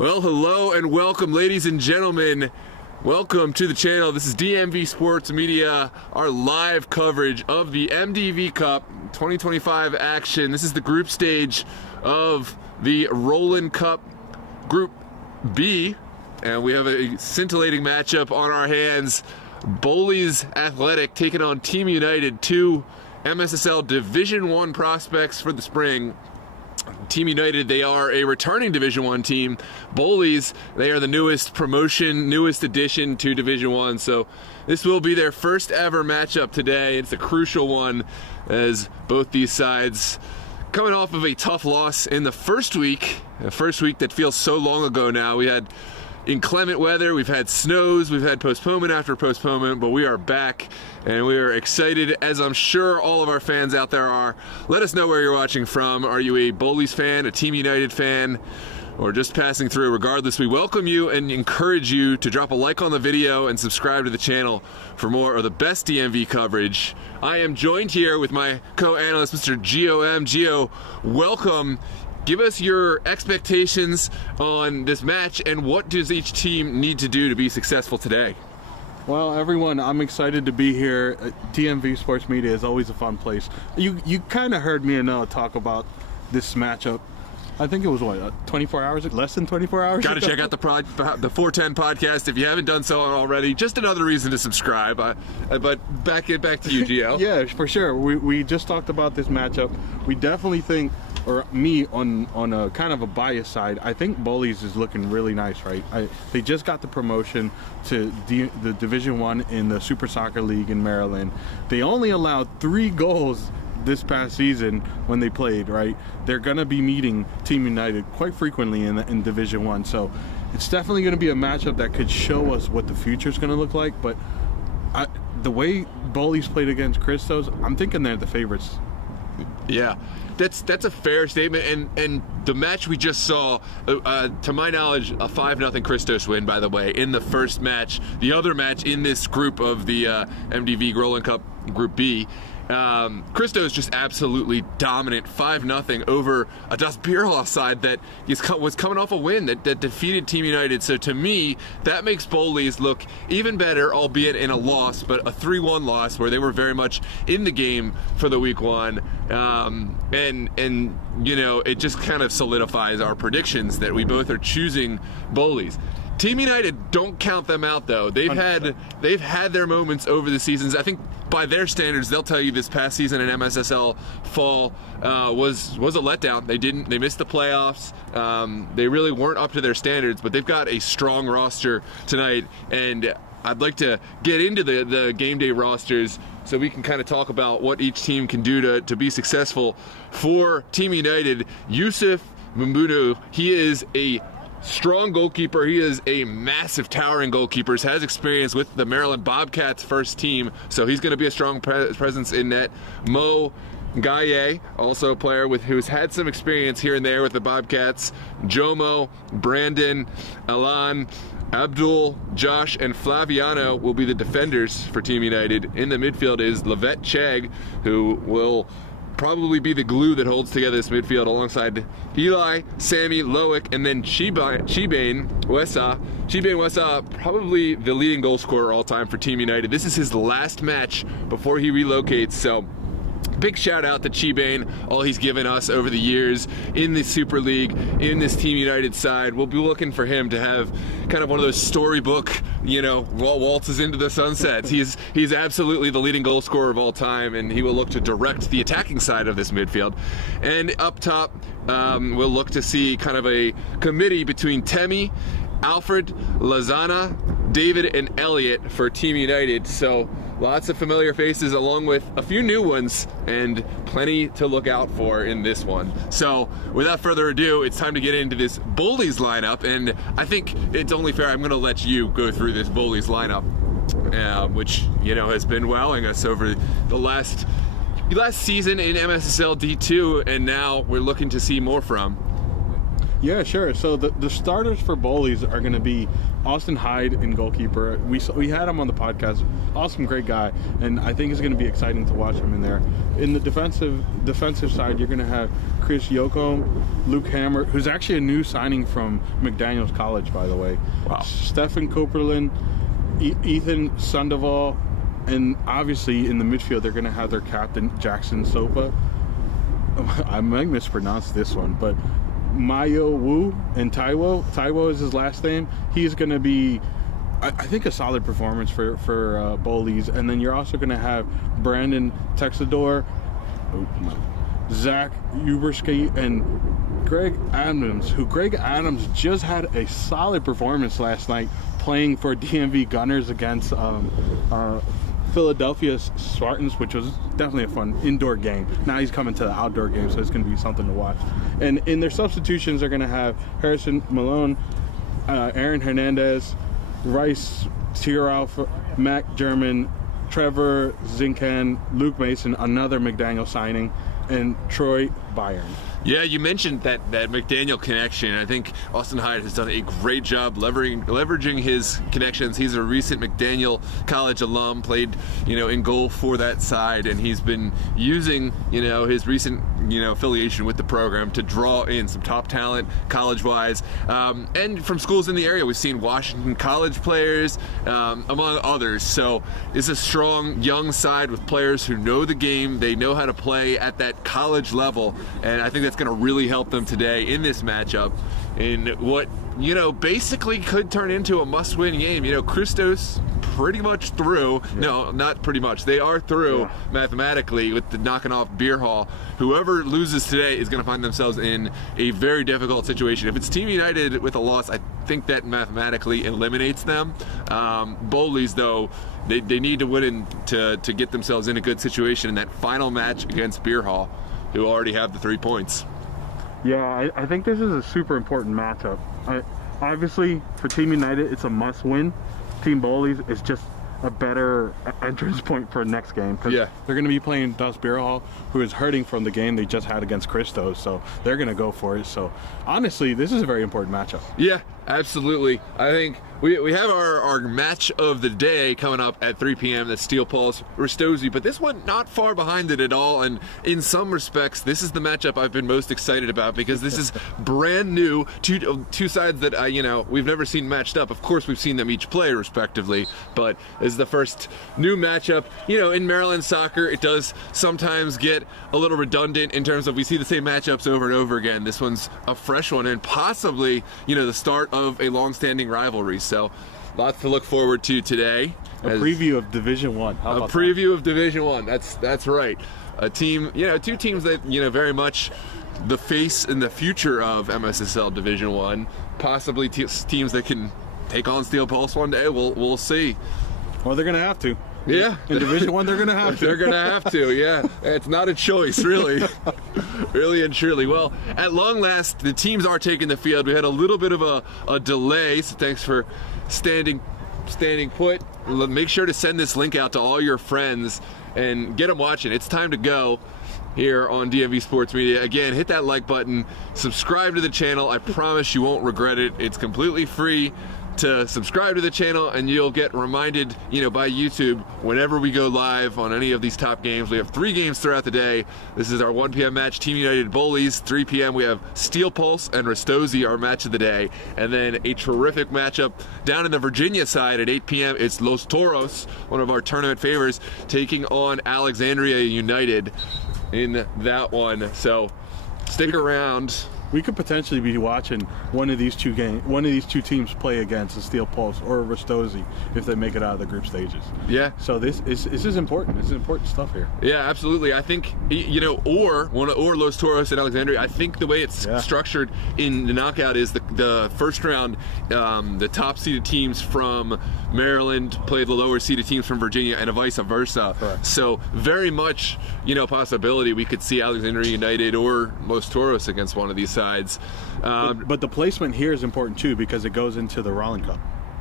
Well, hello and welcome, ladies and gentlemen. Welcome to the channel. This is DMV Sports Media, our live coverage of the MDV Cup 2025 action. This is the group stage of the Rowland Cup Group B, and we have a scintillating matchup on our hands. Bowleys Athletic taking on Team United, two MSSL Division I prospects for the spring. Team United, they are a returning Division I team. Bowleys, they are the newest promotion, newest addition to Division I. So this will be their first ever matchup today. It's a crucial one as both these sides coming off of a tough loss in the first week that feels so long ago now. We had inclement weather, we've had snows, we've had postponement after postponement, but we are back and we are excited, as I'm sure all of our fans out there are. Let us know where you're watching from. Are you a Bowleys fan, a Team United fan, or just passing through? Regardless, we welcome you and encourage you to drop a like on the video and subscribe to the channel for more of the best DMV coverage. I am joined here with my co-analyst, Mr. GOM. Gio, welcome. Give us your expectations on this match and what does each team need to do to be successful today? Well, everyone, I'm excited to be here. DMV Sports Media is always a fun place. You kind of heard me and Noah talk about this matchup. I think it was, what, 24 hours, less than 24 hours Got to check out the 410 podcast if you haven't done so already. Just another reason to subscribe. But back to you, Gio. Yeah, for sure. We just talked about this matchup. We definitely think, or me on a kind of a biased side, I think Bowleys is looking really nice, right? They just got the promotion to the Division I in the Super Soccer League in Maryland. They only allowed 3 goals this past season when they played, right? They're gonna be meeting Team United quite frequently in Division I, so it's definitely gonna be a matchup that could show us what the future is gonna look like. But the way Bowleys played against Christos, I'm thinking they're the favorites. Yeah, that's a fair statement, and the match we just saw, to my knowledge, a 5-0 Christos win, by the way, in the first match. The other match in this group of the MDV Rowland Cup Group B, Christos just absolutely dominant, 5-0 over a Das Bierhoff side that was coming off a win that defeated Team United. So to me, that makes Bowleys look even better, albeit in a loss, but a 3-1 loss where they were very much in the game for the week 1. And you know, it just kind of solidifies our predictions that we both are choosing Bowleys. Team United, don't count them out though. They've had their moments over the seasons. I think by their standards, they'll tell you this past season in MSSL fall was a letdown. They missed the playoffs. They really weren't up to their standards, but they've got a strong roster tonight, and I'd like to get into the game day rosters so we can kind of talk about what each team can do to be successful. For Team United, Yusuf Mbunu, he is a strong goalkeeper. He is a massive towering goalkeeper. Has experience with the Maryland Bobcats first team, so he's going to be a strong presence in net. Mo Gaye, also a player who's had some experience here and there with the Bobcats. Jomo, Brandon, Alan, Abdul, Josh, and Flaviano will be the defenders for Team United. In the midfield is Levet Chegg, who will probably be the glue that holds together this midfield alongside Eli, Sammy, Loic, and then Chibane Wessa, probably the leading goal scorer all time for Team United. This is his last match before he relocates, so big shout out to Chibane, all he's given us over the years in the Super League, in this Team United side. We'll be looking for him to have kind of one of those storybook, you know, waltzes into the sunsets. He's absolutely the leading goal scorer of all time, and he will look to direct the attacking side of this midfield. And up top, we'll look to see kind of a committee between Temi, Alfred, Lazana, David, and Elliot for Team United. So lots of familiar faces along with a few new ones and plenty to look out for in this one. So without further ado, it's time to get into this Bowleys lineup, and I think it's only fair I'm going to let you go through this Bowleys lineup, which, you know, has been wowing us over the last season in MSSL D2, and now we're looking to see more from. Yeah, sure. So the starters for Bowleys are going to be Austin Hyde in goalkeeper. We had him on the podcast. Awesome, great guy, and I think it's going to be exciting to watch him in there. In the defensive side, you're going to have Chris Yoko, Luke Hammer, who's actually a new signing from McDaniels College, by the way. Wow. Stefan Cooperlin, Ethan Sandoval, and obviously in the midfield they're going to have their captain Jackson Sopa. I might mispronounce this one, but Mayo Wu and Taiwo is his last name. He's going to be, I think, a solid performance for Bowleys. And then you're also going to have Brandon Texador, Zach Uberski, and Greg Adams, Greg Adams just had a solid performance last night playing for DMV Gunners against Philadelphia Spartans, which was definitely a fun indoor game. Now he's coming to the outdoor game, so it's going to be something to watch. And in their substitutions, they're going to have Harrison Malone, Aaron Hernandez, Rice Tieralf, Mac German, Trevor Zinkan, Luke Mason, another McDaniel signing, and Troy Byron. Yeah, you mentioned that McDaniel connection. I think Austin Hyde has done a great job leveraging his connections. He's a recent McDaniel College alum, played in goal for that side, and he's been using his recent affiliation with the program to draw in some top talent college-wise, and from schools in the area. We've seen Washington College players, among others. So it's a strong young side with players who know the game. They know how to play at that college level, and I think that's going to really help them today in this matchup in what basically could turn into a must-win game. Christos pretty much through. Yeah. No, not pretty much. They are through mathematically with the knocking off Beer Hall. Whoever loses today is going to find themselves in a very difficult situation. If it's Team United with a loss, I think that mathematically eliminates them. Bowleys, though, they need to win to get themselves in a good situation in that final match against Beer Hall, who already have the 3 points. Yeah, I think this is a super important matchup. Obviously, for Team United, it's a must-win. Team Bowleys is just a better entrance point for next game, because they're going to be playing Dus Beer Hall, who is hurting from the game they just had against Christos, so they're going to go for it. So honestly, this is a very important matchup. Yeah, absolutely. I think we have our match of the day coming up at 3 p.m. That's Steel Pulse Rastosi, but this one not far behind it at all. And in some respects, this is the matchup I've been most excited about, because this is brand new. Two sides that we've never seen matched up. Of course, we've seen them each play respectively, but this is the first new matchup. In Maryland soccer, it does sometimes get a little redundant in terms of we see the same matchups over and over again. This one's a fresh one, and possibly the start of a long-standing rivalry. So lots to look forward to today. A preview of Division One. A preview of Division One. That's right. A team, two teams that very much the face and the future of MSSL Division One. Possibly teams that can take on Steel Pulse one day. We'll see. Well, they're gonna have to. Yeah. In Division One, they're gonna have to. They're gonna have to. Yeah. It's not a choice, really. Really and truly. Well, at long last, the teams are taking the field. We had a little bit of a delay, so thanks for standing put. Make sure to send this link out to all your friends and get them watching. It's time to go here on DMV Sports Media. Again, hit that like button, subscribe to the channel. I promise you won't regret it. It's completely free to subscribe to the channel, and you'll get reminded, by YouTube whenever we go live on any of these top games. We have 3 games throughout the day. This is our 1 p.m. match, Team United Bowleys. 3 p.m. we have Steel Pulse and Rastosi, our match of the day. And then a terrific matchup down in the Virginia side at 8 p.m. It's Los Toros, one of our tournament favorites, taking on Alexandria United in that one. So stick around. We could potentially be watching one of these two teams play against a Steel Pulse or a Rastosi if they make it out of the group stages. Yeah. So this is important. This is important stuff here. Yeah, absolutely. I think or Los Toros and Alexandria. I think the way it's structured in the knockout is the first round, the top seeded teams from Maryland play the lower seeded teams from Virginia, and vice versa. Correct. So very much possibility we could see Alexandria United or Los Toros against one of these sides. But the placement here is important too, because it goes into the Rowland Cup.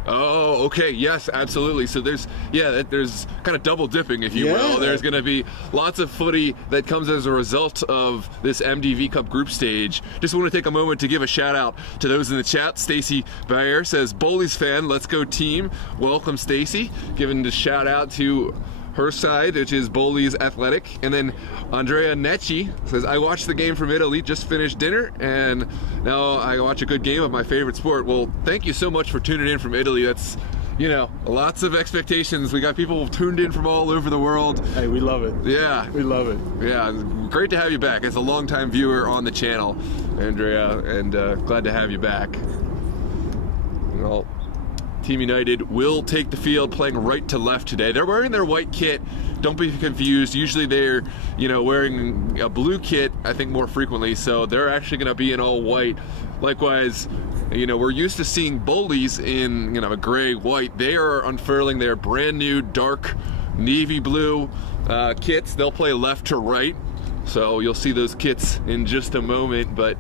Oh, okay. Yes, absolutely. So there's kind of double dipping, if you will. There's going to be lots of footy that comes as a result of this MDV Cup group stage. Just want to take a moment to give a shout out to those in the chat. Stacy Bayer says, Bowleys fan, let's go team. Welcome, Stacy. Giving the shout out to her side, which is Bowleys Athletic. And then Andrea Necci says, I watched the game from Italy, just finished dinner, and now I watch a good game of my favorite sport. Well, thank you so much for tuning in from Italy. That's, lots of expectations. We got people tuned in from all over the world. Hey, we love it. Yeah. We love it. Yeah, great to have you back. As a longtime viewer on the channel, Andrea, and glad to have you back. Well, Team United will take the field playing right to left today. They're wearing their white kit. Don't be confused. Usually they're, wearing a blue kit, I think, more frequently. So they're actually going to be in all white. Likewise, we're used to seeing Bowleys in, a gray, white. They are unfurling their brand new dark navy blue kits. They'll play left to right. So you'll see those kits in just a moment, but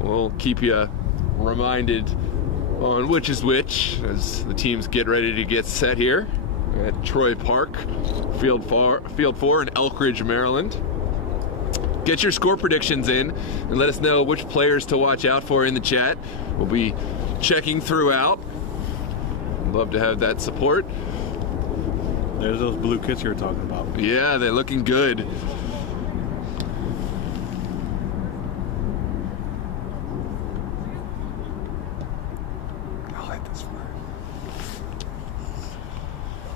we'll keep you reminded on which is which as the teams get ready to get set here at Troy Park, Field 4 in Elkridge, Maryland. Get your score predictions in and let us know which players to watch out for in the chat. We'll be checking throughout. Love to have that support. There's those blue kits you were talking about. Yeah, they're looking good.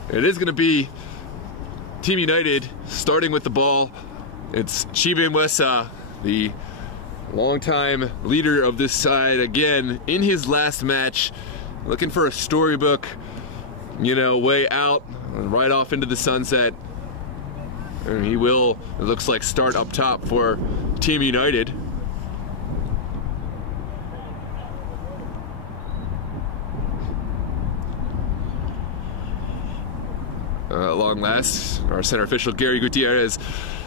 It is going to be Team United starting with the ball. It's Chibe Mwesa, the longtime leader of this side, again in his last match, looking for a storybook, way out, right off into the sunset. And he will, it looks like, start up top for Team United. Long last, our center official Gary Gutierrez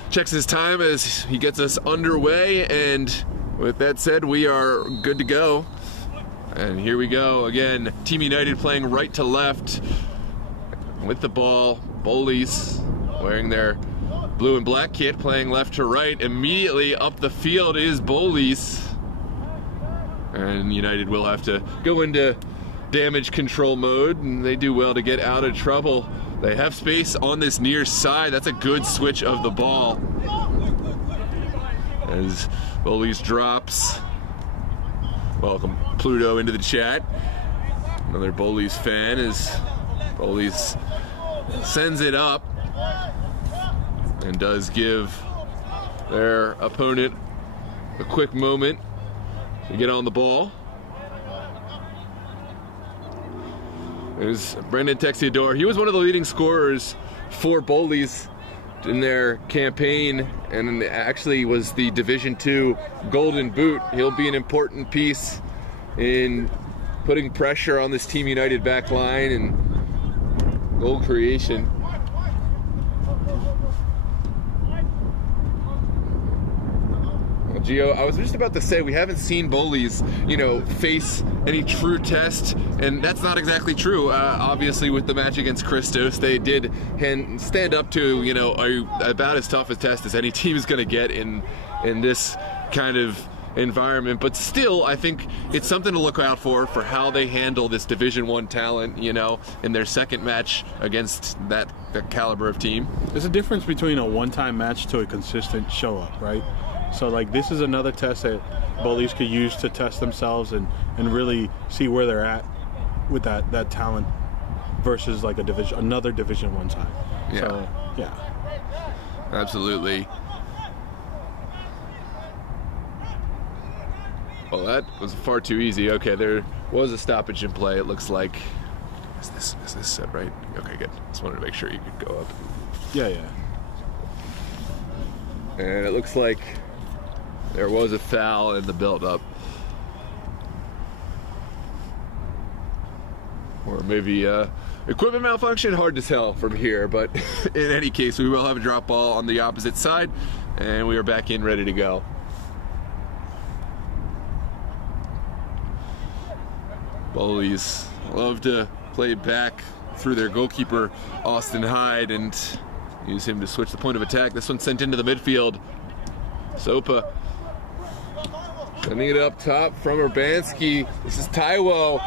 checks his time as he gets us underway, and with that said, we are good to go. And here we go again. Team United playing right to left with the ball. Bowleys wearing their blue and black kit playing left to right. Immediately up the field is Bowleys, and United will have to go into damage control mode, and they do well to get out of trouble. They have space on this near side. That's a good switch of the ball. As Bowleys drops. Welcome Pluto into the chat. Another Bowleys fan as Bowleys sends it up and does give their opponent a quick moment to get on the ball. There's Brendan Texiador. He was one of the leading scorers for Bowleys in their campaign, and actually was the Division II Golden Boot. He'll be an important piece in putting pressure on this Team United back line and goal creation. Gio, I was just about to say we haven't seen Bowleys, face any true test, and that's not exactly true. Obviously, with the match against Christos, they did stand up to, about as tough a test as any team is going to get in this kind of environment. But still, I think it's something to look out for how they handle this Division I talent, in their second match against that caliber of team. There's a difference between a one-time match to a consistent show-up, right? So this is another test that Bowleys could use to test themselves and really see where they're at with that talent versus another Division I time. Yeah. So, yeah. Absolutely. Well, that was far too easy. Okay, there was a stoppage in play, it looks like. Is this set right? Okay, good. Just wanted to make sure you could go up. Yeah. And it looks like there was a foul in the build-up. Or maybe equipment malfunction, hard to tell from here, but in any case, we will have a drop ball on the opposite side, and we are back in ready to go. Bowleys love to played back through their goalkeeper, Austin Hyde, and use him to switch the point of attack. This one sent into the midfield. Sopa sending it up top from Urbanski. This is Taiwo.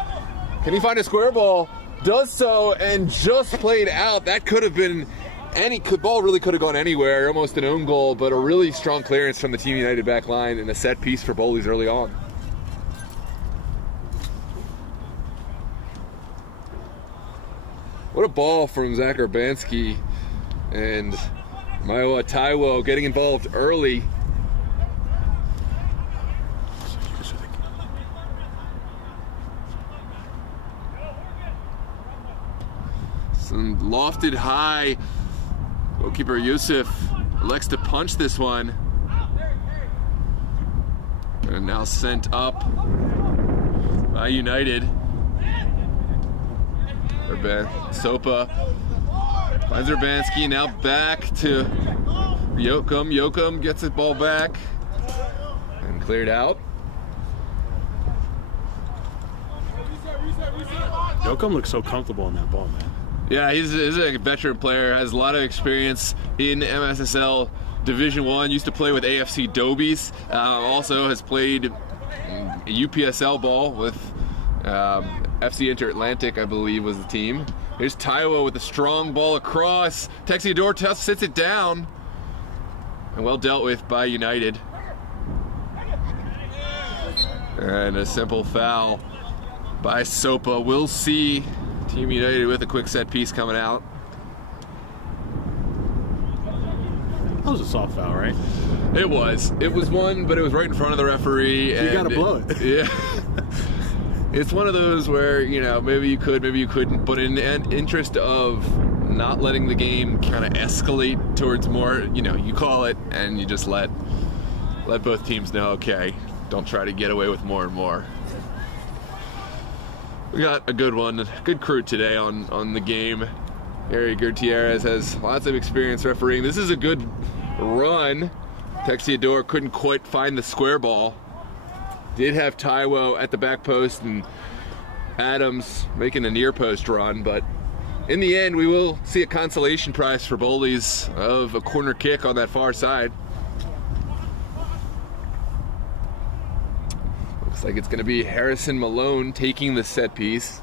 Can he find a square ball? Does so, and just played out. That could have been ball really could have gone anywhere. Almost an own goal, but a really strong clearance from the Team United back line and a set piece for Bowleys early on. What a ball from Zach Urbanski, and Maiwa Taiwo getting involved early. Some lofted high. Goalkeeper Yusuf elects to punch this one. And now sent up by United. Sopa finds Urbanski, now back to Yoakum. Yoakum gets his ball back and cleared out. Yoakum looks so comfortable in that ball, man. Yeah, he's a veteran player, has a lot of experience in MSSL Division I, used to play with AFC Dobies, also has played UPSL ball with FC Inter-Atlantic, I believe, was the team. Here's Taiwo with a strong ball across. Texiador sits it down. And well dealt with by United. And a simple foul by Sopa. We'll see Team United with a quick set piece coming out. That was a soft foul, right? It was. It was one, but it was right in front of the referee. You gotta blow it. Yeah. It's one of those where, you know, maybe you could, maybe you couldn't, but in the interest of not letting the game kind of escalate towards more, you know, you call it and you just let both teams know, okay, don't try to get away with more and more. We got a good one, good crew today on the game. Harry Gutierrez has lots of experience refereeing. This is a good run. Texiador couldn't quite find the square ball. Did have Taiwo at the back post and Adams making a near post run, but in the end we will see a consolation prize for Bowleys of a corner kick on that far side. Looks like it's going to be Harrison Malone taking the set piece.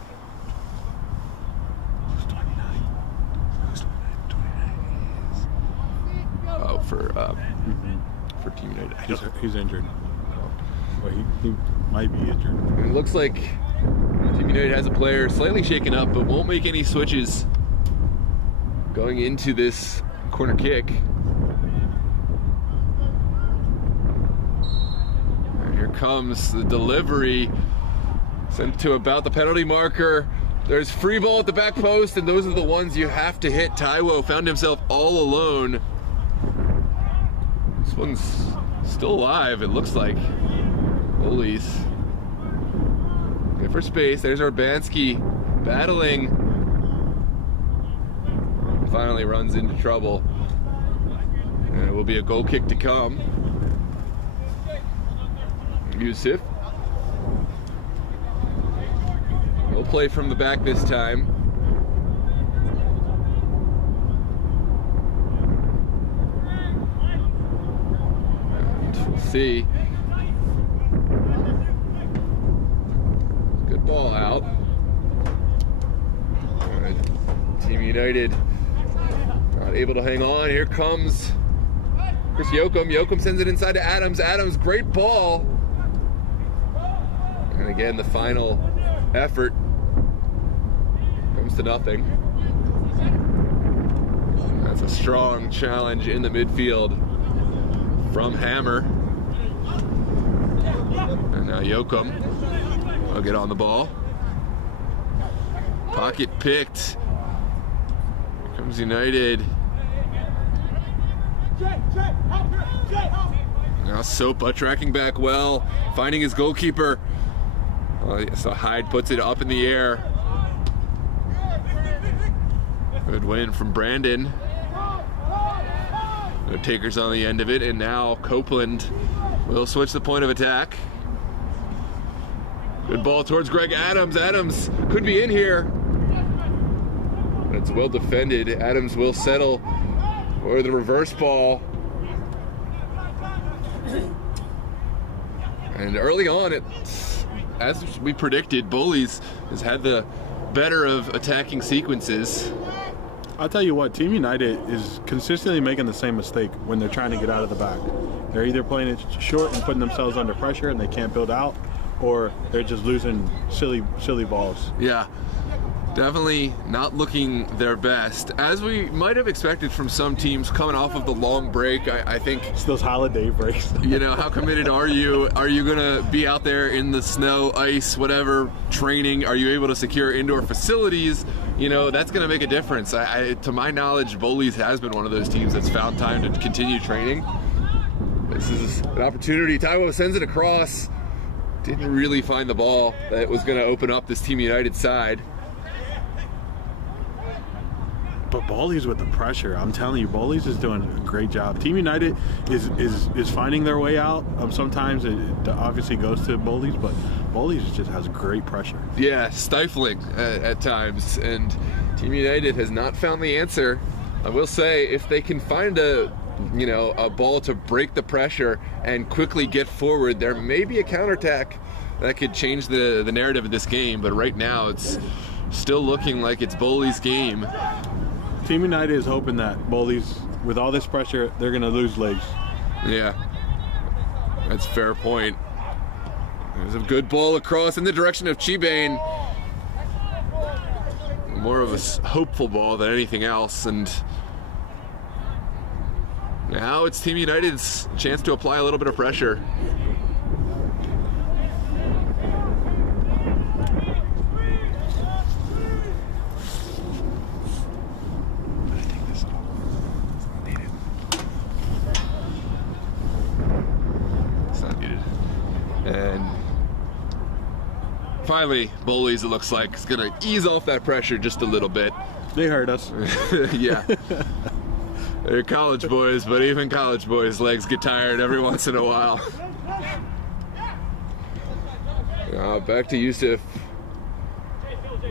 Oh, for Team United. He's injured. Well, he might be injured. It looks like Team United has a player slightly shaken up, but won't make any switches going into this corner kick. And here comes the delivery, sent to about the penalty marker. There's free ball at the back post, and those are the ones you have to hit. Taiwo found himself all alone. This one's still alive, it looks like. Bowleys. Good for space. There's Urbanski battling. Finally runs into trouble. And it will be a goal kick to come. Yusuf. He'll play from the back this time. And we'll see. Good ball out. Team United not able to hang on. Here comes Chris Yoakum. Yoakum sends it inside to Adams. Adams, great ball. And again, the final effort comes to nothing. That's a strong challenge in the midfield from Hammer. And now Yoakum will get on the ball. Pocket picked. Here comes United. Now Sopa tracking back well, finding his goalkeeper. So Hyde puts it up in the air. Good win from Brandon. No takers on the end of it, and now Copeland will switch the point of attack. Good ball towards Greg Adams. Adams could be in here. It's well defended. Adams will settle for the reverse ball. And early on, as we predicted, Bowleys has had the better of attacking sequences. I'll tell you what, Team United is consistently making the same mistake when they're trying to get out of the back. They're either playing it short and putting themselves under pressure and they can't build out, or they're just losing silly balls. Yeah, definitely not looking their best, as we might have expected from some teams coming off of the long break. I think it's those holiday breaks. You know, how committed are you? Are you gonna be out there in the snow, ice, whatever, training? Are you able to secure indoor facilities? You know, that's gonna make a difference. To my knowledge, Bowleys has been one of those teams that's found time to continue training. This is an opportunity. Taiwo sends it across. Didn't really find the ball that was gonna open up this Team United side. But Bowleys with the pressure, I'm telling you, Bowleys is doing a great job. Team United is finding their way out. Sometimes it obviously goes to Bowleys, but Bowleys just has great pressure. Yeah, stifling at times, and Team United has not found the answer. I will say, if they can find a ball to break the pressure and quickly get forward, there may be a counterattack that could change the narrative of this game. But right now, it's still looking like it's Bowleys' game. Team United is hoping that Bowleys, with all this pressure, they're going to lose legs. Yeah, that's a fair point. There's a good ball across in the direction of Chibane. More of a hopeful ball than anything else. And now it's Team United's chance to apply a little bit of pressure. And finally, Bowleys, it looks like, is going to ease off that pressure just a little bit. They hurt us. Yeah. They're college boys, but even college boys' legs get tired every once in a while. Back to Yusuf.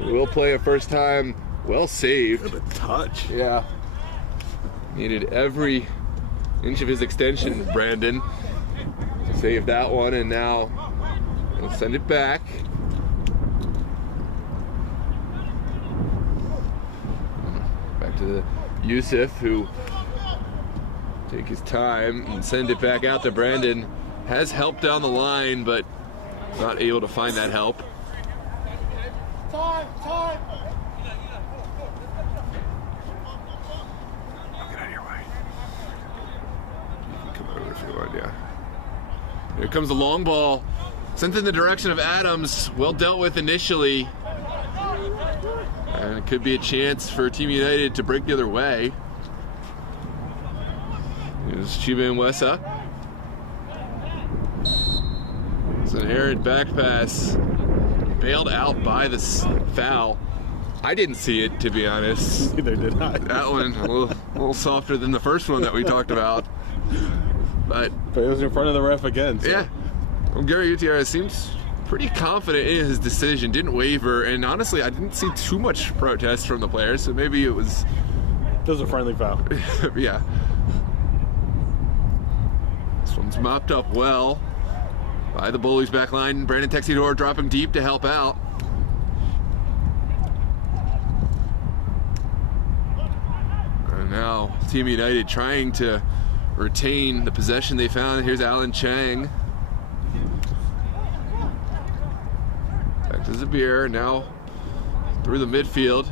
Will play a first time. Well saved. Good touch. Yeah. Needed every inch of his extension, Brandon. Save that one, and now we'll send it back. Back to the Yusuf, who take his time and send it back out to Brandon. Has help down the line, but not able to find that help. Time. Get out of your way. You can come over if you want, yeah. Here comes the long ball, sent in the direction of Adams. Well dealt with initially. And it could be a chance for Team United to break the other way. Here's Chiba and Wessa. It's an errant back pass. Bailed out by the foul. I didn't see it, to be honest. Neither did I. That one a little softer than the first one that we talked about. But it was in front of the ref again. So. Yeah. Well, Gary Gutierrez seems pretty confident in his decision, didn't waver, and honestly, I didn't see too much protest from the players, so maybe it was a friendly foul. Yeah. This one's mopped up well by the Bowleys back line. Brandon Texidor dropping deep to help out. And now Team United trying to retain the possession they found. Here's Alan Chang. Back to Zabir, now through the midfield.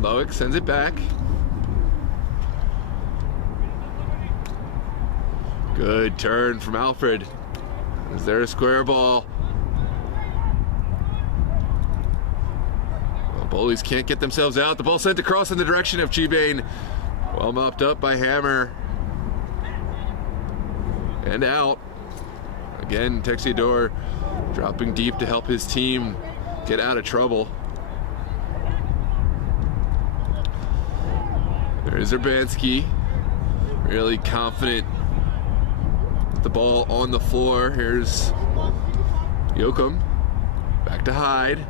Loic sends it back. Good turn from Alfred. Is there a square ball? Well, Bowleys can't get themselves out. The ball sent across in the direction of Chibane. Well mopped up by Hammer. And out. Again, Texidor dropping deep to help his team get out of trouble. There's Urbanski. Really confident. The ball on the floor. Here's Yoakum. Back to Hyde.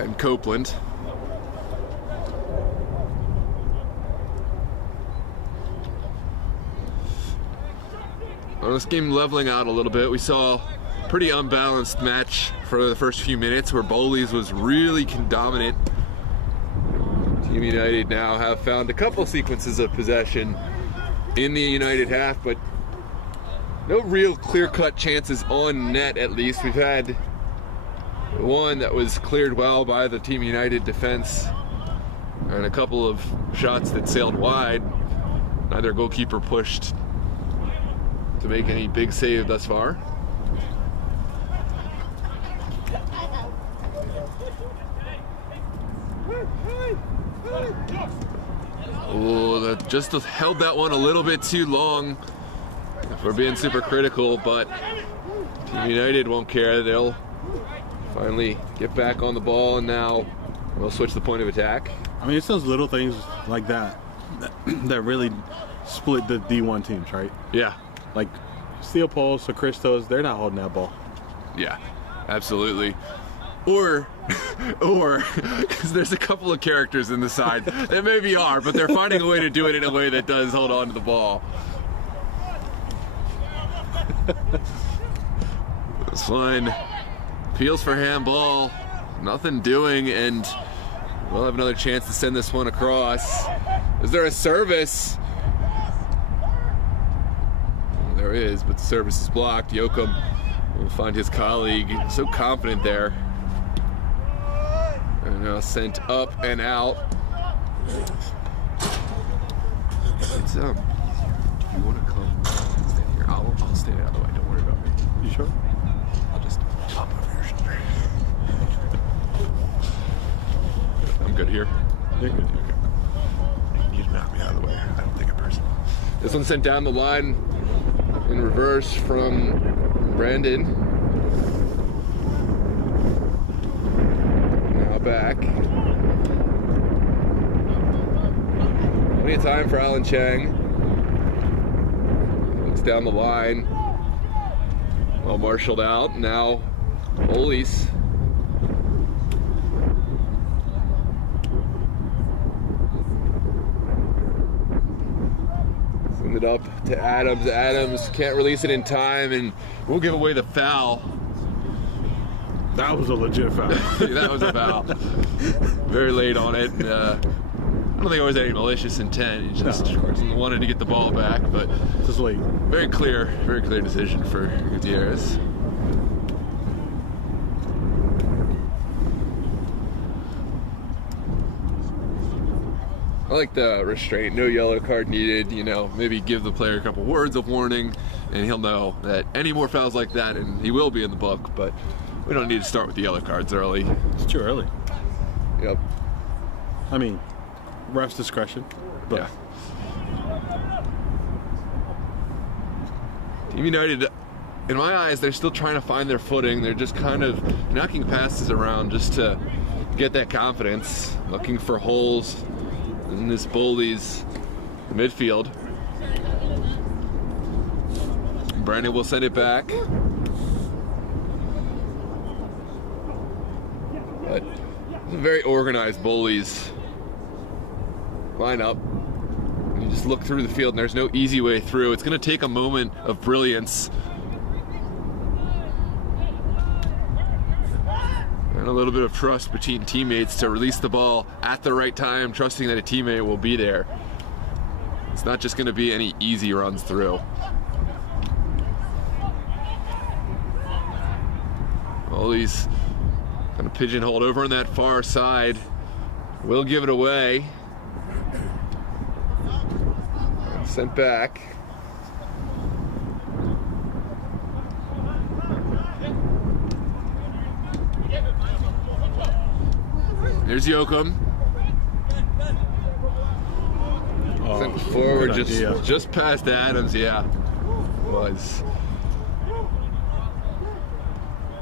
and Copeland. Well, this game leveling out a little bit. We saw a pretty unbalanced match for the first few minutes where Bowleys was really dominant. Team United now have found a couple sequences of possession in the United half, but no real clear-cut chances on net, at least. We've had one that was cleared well by the Team United defense and a couple of shots that sailed wide. Neither goalkeeper pushed to make any big save thus far. Oh, that just held that one a little bit too long. If we're being super critical, but Team United won't care. They'll finally get back on the ball, and now we'll switch the point of attack. I mean, it's those little things like that that really split the D1 teams, right? Yeah. Like Steel Pulse or Christos, they're not holding that ball. Yeah, absolutely. Or, because there's a couple of characters in the side that maybe are, but they're finding a way to do it in a way that does hold on to the ball. This one feels for handball, nothing doing, and we'll have another chance to send this one across. Is there a service? Well, there is, but the service is blocked. Yoakum will find his colleague, so confident there. And now sent up and out. It's, you want to come stand here? I'll stand out of the way. Don't worry about me. You sure? I'll just hop over your shoulder. I'm good here. You're good. You just knock me out of the way. I don't think I'm personal. This one sent down the line in reverse from Brandon. Now back. Plenty of time for Alan Chang. Looks down the line. Well marshaled out. Now Bowleys. Send it up to Adams. Adams can't release it in time, and we'll give away the foul. That was a legit foul. That was a foul. Very late on it. I don't think it was any malicious intent. He just wanted to get the ball back, but Just late. very clear decision for Gutierrez. I like the restraint, no yellow card needed, you know, maybe give the player a couple words of warning and he'll know that any more fouls like that, and he will be in the book, but we don't need to start with the yellow cards early. It's too early. Yep. I mean, ref's discretion. But Yeah. Team United, in my eyes, they're still trying to find their footing. They're just kind of knocking passes around just to get that confidence, looking for holes in this Bowleys midfield. Brandon will send it back. But it's a very organized Bowleys lineup. You just look through the field and there's no easy way through. It's going to take a moment of brilliance and a little bit of trust between teammates to release the ball at the right time, trusting that a teammate will be there. It's not just going to be any easy runs through. All these kind of pigeonholed over on that far side. Will give it away. Sent back. There's Yoakum. Oh, Sent forward good idea. just past Adams, yeah. Was.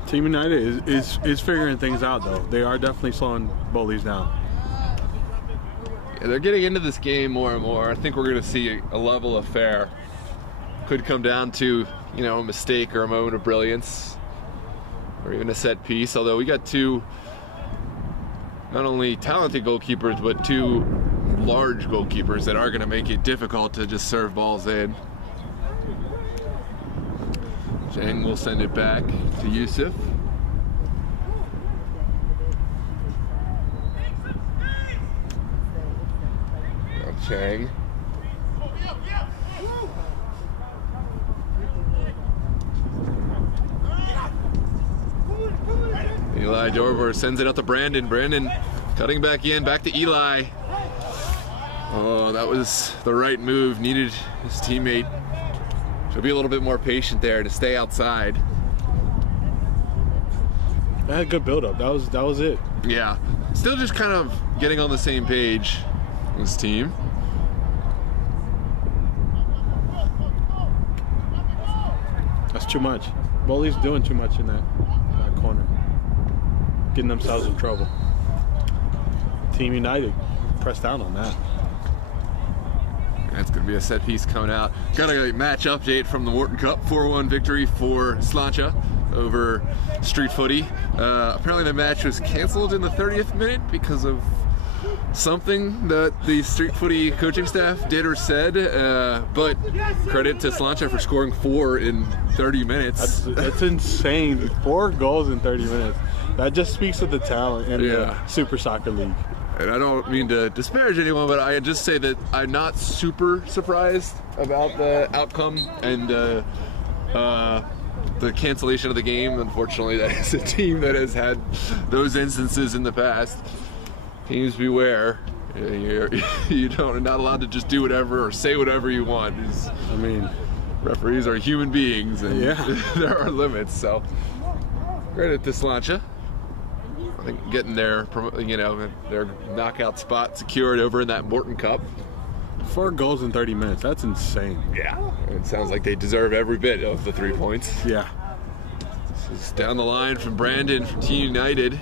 Team United is figuring things out, though. They are definitely slowing Bowleys down. Yeah, they're getting into this game more and more. I think we're going to see a level affair. Could come down to, you know, a mistake or a moment of brilliance, or even a set piece. Although we got two not only talented goalkeepers, but two large goalkeepers that are going to make it difficult to just serve balls in. Chang will send it back to Yusuf. Now Chang. Eli Dorber sends it out to Brandon. Brandon cutting back in, back to Eli. Oh, that was the right move. Needed his teammate to be a little bit more patient there to stay outside. That had good build-up. That was it. Yeah, still just kind of getting on the same page, this team. That's too much. Bowleys doing too much in that corner. Getting themselves in trouble. Team United pressed down on that. That's going to be a set piece coming out. Got a match update from the Rowland Cup. 4-1 victory for Slancha over Street Footy. Apparently the match was canceled in the 30th minute because of something that the Street Footy coaching staff did or said. But credit to Slancha for scoring 4 in 30 minutes. That's insane. 4 goals in 30 minutes. That just speaks of the talent in the Super Soccer League. And I don't mean to disparage anyone, but I just say that I'm not super surprised about the outcome and the cancellation of the game. Unfortunately, that is a team that has had those instances in the past. Teams beware. You're not allowed to just do whatever or say whatever you want. I mean, referees are human beings, and there are limits. So, credit to Slancha. I think getting their knockout spot secured over in that Rowland Cup. 4 goals in 30 minutes. That's insane. Yeah, it sounds like they deserve every bit of the 3 points. Yeah. This is down the line from Brandon from Team United.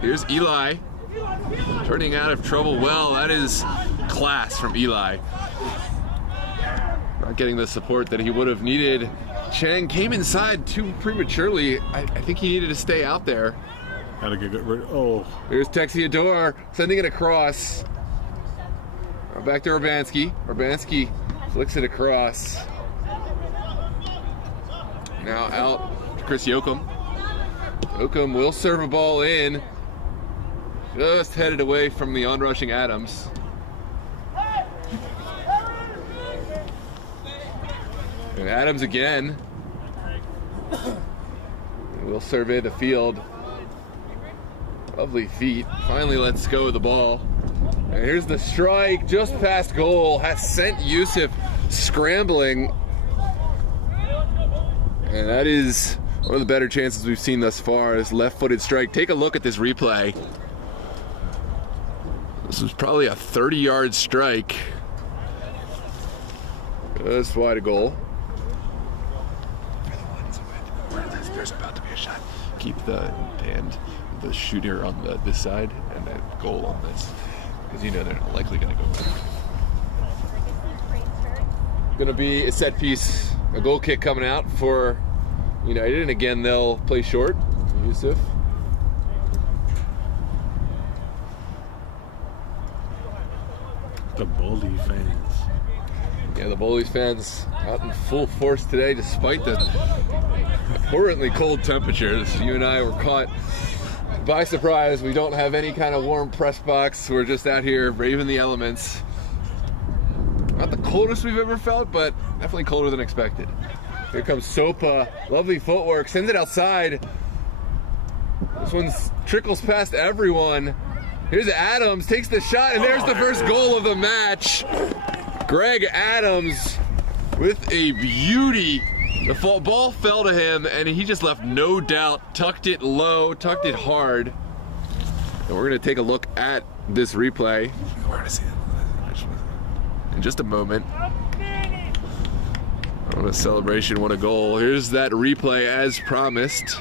Here's Eli. Turning out of trouble well. That is class from Eli. Not getting the support that he would have needed. Chang came inside too prematurely. I think he needed to stay out there. Gotta get rid. Oh. Here's Texiador sending it across. Back to Urbanski. Urbanski flicks it across. Now out to Chris Yoakum. Yoakum will serve a ball in. Just headed away from the onrushing Adams. And Adams again. Will survey the field. Lovely feet. Finally lets go of the ball. And here's the strike just past goal. Has sent Yusuf scrambling. And that is one of the better chances we've seen thus far, is left-footed strike. Take a look at this replay. This was probably a 30-yard strike. Just wide of goal. There's about to be a shot. Keep the shooter on this side and the goal on this, because you know they're not likely going to go in. Going to be a set piece, a goal kick coming out for United, and again they'll play short. Yusuf. The Bowley fans. Yeah, the Bowleys fans out in full force today, despite the abhorrently cold temperatures. You and I were caught by surprise. We don't have any kind of warm press box. We're just out here braving the elements. Not the coldest we've ever felt, but definitely colder than expected. Here comes Sopa. Lovely footwork. Sends it outside. This one trickles past everyone. Here's Adams. Takes the shot, and there's the first goal of the match. Greg Adams with a beauty. The ball fell to him, and he just left no doubt. Tucked it low, tucked it hard. And we're going to take a look at this replay. We're going to see it in just a moment. What a celebration, what a goal. Here's that replay as promised.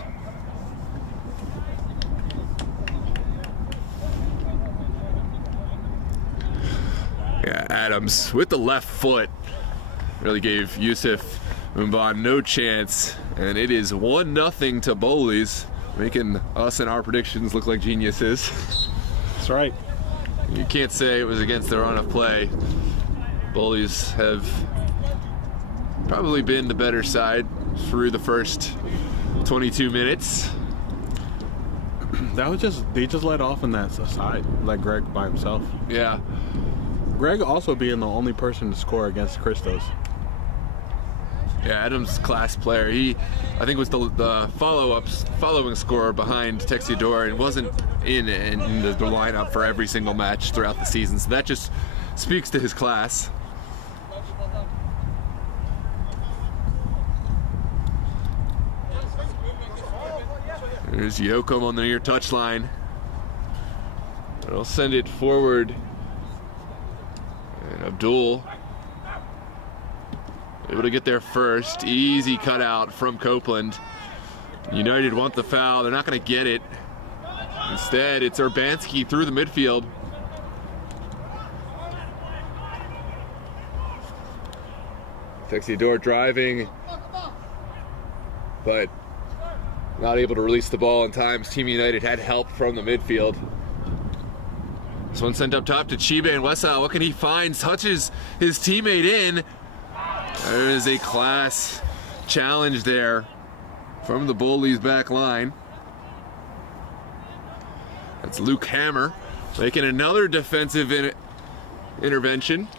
Yeah, Adams with the left foot really gave Yusuf Mumban no chance, and it is 1-0 to Bowleys, making us and our predictions look like geniuses. That's That's right. You can't say it was against their run of play. Bowleys have probably been the better side through the first 22 minutes. That was they just let off in that side, let Greg by himself. Yeah. Greg also being the only person to score against Christos. Yeah, Adam's class player. He, I think, was the following scorer behind Texiador and wasn't in the lineup for every single match throughout the season. So that just speaks to his class. There's Yoakum on the near touchline. It'll send it forward. And Abdul able to get there first. Easy cutout from Copeland. United want the foul. They're not going to get it. Instead, it's Urbanski through the midfield. Texiador driving, but not able to release the ball in time. Team United had help from the midfield. This one sent up top to Chiba and Wesa. What can he find? Touches his teammate in. There is a class challenge there from the Bowleys back line. That's Luke Hammer making another defensive intervention.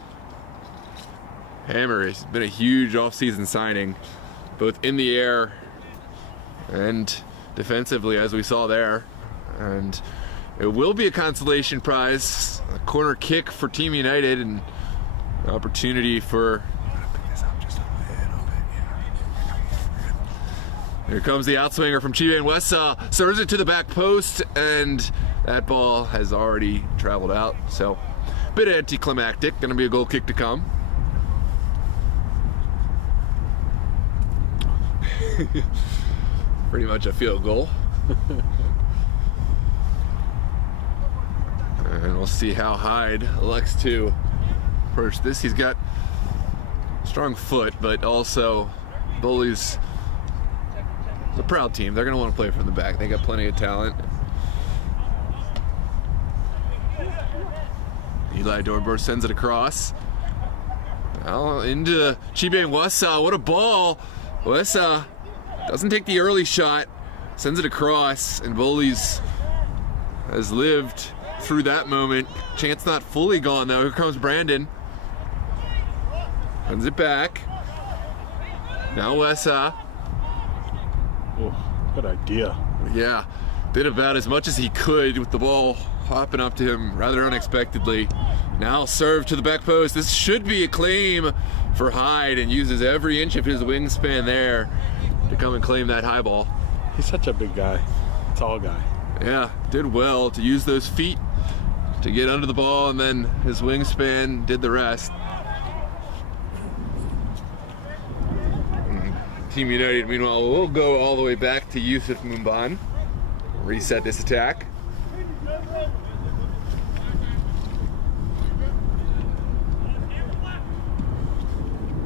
Hammer has been a huge offseason signing, both in the air and defensively, as we saw there. And it will be a consolation prize, a corner kick for Team United, and an opportunity for... Here comes the outswinger from Chiba and Wesa, serves it to the back post, and that ball has already traveled out. So, a bit anticlimactic. Going to be a goal kick to come. Pretty much a field goal. And we'll see how Hyde elects to approach this. He's got a strong foot, but also Bowleys, a proud team. They're going to want to play from the back. They got plenty of talent. Eli Dorber sends it across. Now into Chiba and Wesa. What a ball. Wesa doesn't take the early shot, sends it across, and Bowleys has lived through that moment. Chance not fully gone though. Here comes Brandon. Sends it back. Now Wesa. Oh, good idea. Yeah, did about as much as he could with the ball hopping up to him rather unexpectedly. Now serve to the back post. This should be a claim for Hyde, and uses every inch of his wingspan there to come and claim that high ball. He's such a big guy, tall guy. Yeah, did well to use those feet to get under the ball, and then his wingspan did the rest. Team United, meanwhile, will go all the way back to Yusuf Mumban. Reset this attack.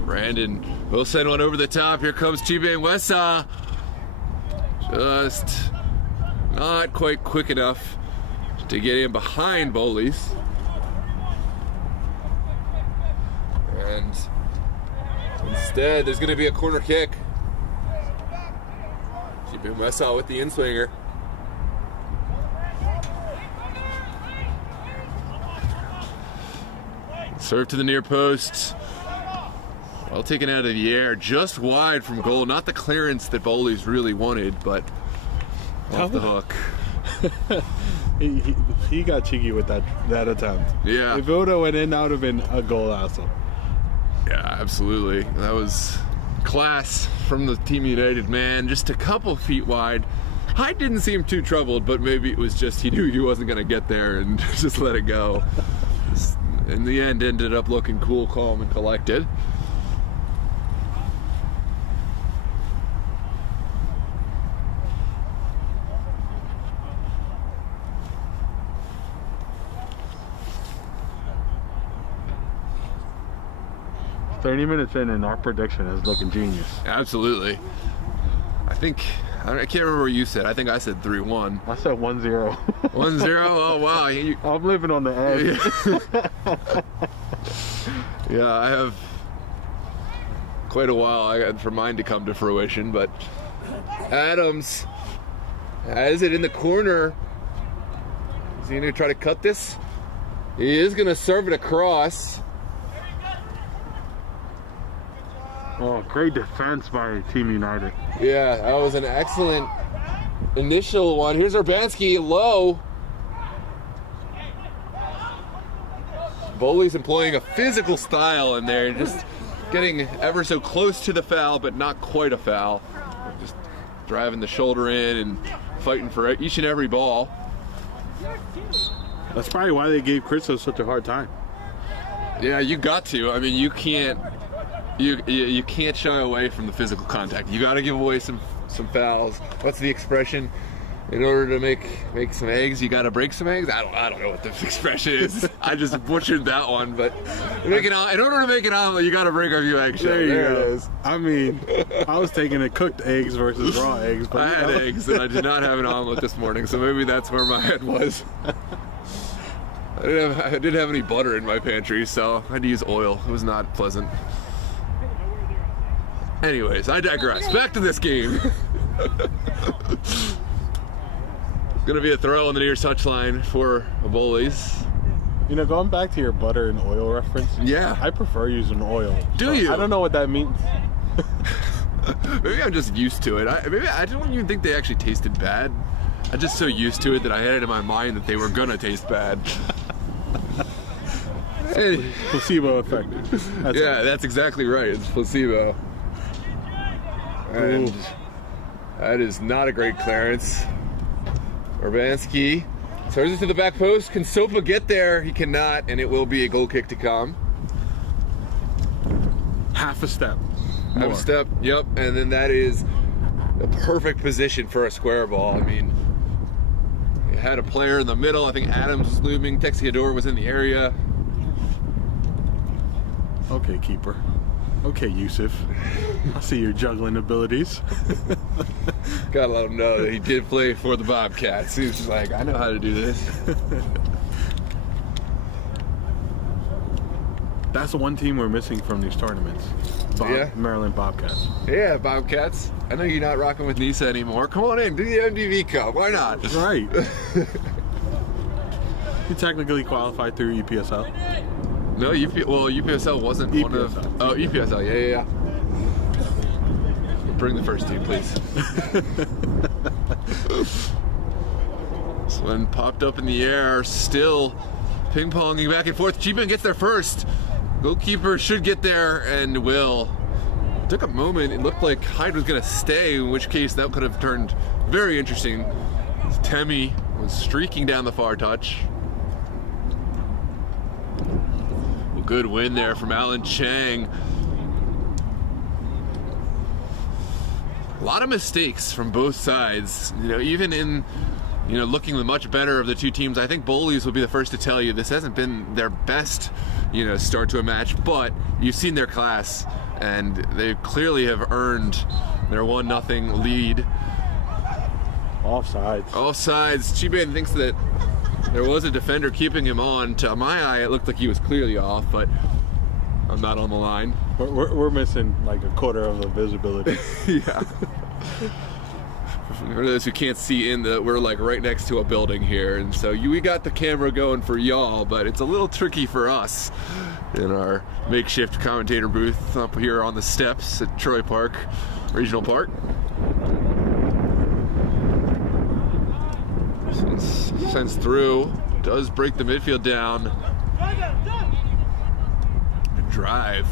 Brandon will send one over the top. Here comes Chiba and Wesa. Just not quite quick enough to get in behind Bowleys. And instead, there's going to be a corner kick. Chiba and Wesa with the in-swinger. Serve to the near post. Well taken out of the air, just wide from goal. Not the clearance that Bowleys really wanted, but off the hook. he got cheeky with that attempt. Yeah. If it would have went in, that would have been a goal also. Yeah, absolutely. That was class from the Team United man. Just a couple feet wide. Hyde didn't seem too troubled, but maybe it was just he knew he wasn't going to get there and just let it go. In the end, ended up looking cool, calm, and collected. "30 minutes in, and our prediction is looking genius." Absolutely. I think I can't remember what you said. I think I said 3-1. I said 1-0. 1-0? Oh, wow. I'm living on the edge. Yeah, I have quite a while for mine to come to fruition, but Adams has it in the corner. Is he going to try to cut this? He is going to serve it across. Oh, great defense by Team United. Yeah, that was an excellent initial one. Here's Urbanski low. Bowleys employing a physical style in there, just getting ever so close to the foul, but not quite a foul. Just driving the shoulder in and fighting for each and every ball. That's probably why they gave Christos such a hard time. Yeah, you got to. I mean, you can't shy away from the physical contact. You got to give away some fouls. What's the expression? In order to make some eggs, you got to break some eggs. I don't know what the expression is. I just butchered that one. But in order to make an omelet, you got to break a few eggs. There it is. I mean, I was taking the cooked eggs versus raw eggs. But I had eggs, and I did not have an omelet this morning, so maybe that's where my head was. I didn't have any butter in my pantry, so I had to use oil. It was not pleasant. Anyways, I digress. Back to this game. It's going to be a throw on the near touchline for Bowleys. You know, going back to your butter and oil reference, Yeah. I prefer using oil. Do you? I don't know what that means. Maybe I'm just used to it. Maybe I don't even think they actually tasted bad. I'm just so used to it that I had it in my mind that they were going to taste bad. Hey. Placebo effect. That's exactly right. It's placebo. And that is not a great clearance. Urbanski throws it to the back post. Can Sopa get there? He cannot, and it will be a goal kick to come. Half a step. Half a step, yep. And then that is the perfect position for a square ball. I mean, you had a player in the middle. I think Adams was looming. Texiador was in the area. Okay, keeper. Okay, Yusuf. I see your juggling abilities. Gotta let him know that he did play for the Bobcats. He's just like, I know how to do this. That's the one team we're missing from these tournaments. Maryland Bobcats. Yeah, Bobcats. I know you're not rocking with Nisa anymore. Come on in, do the MDV Cup. Why not? Right. You technically qualified through EPSL. No, UPSL wasn't EPSL. one of... Oh, EPSL, yeah. Bring the first team, please. This one popped up in the air, still ping-ponging back and forth. Cheapman gets there first. Goalkeeper should get there and will. It took a moment. It looked like Hyde was going to stay, in which case that could have turned very interesting. Temi was streaking down the far touch. Good win there from Alan Chang. A lot of mistakes from both sides. You know, even in, looking the much better of the two teams, I think Bowleys will be the first to tell you this hasn't been their best, start to a match, but you've seen their class, and they clearly have earned their 1-0 lead. Offsides. Chiban thinks that there was a defender keeping him on. To my eye, it looked like he was clearly off, but I'm not on the line. We're missing like a quarter of the visibility. Yeah. For those who can't see we're like right next to a building here, and so we got the camera going for y'all, but it's a little tricky for us in our makeshift commentator booth up here on the steps at Troy Park Regional Park. Sends through, does break the midfield down. Drive.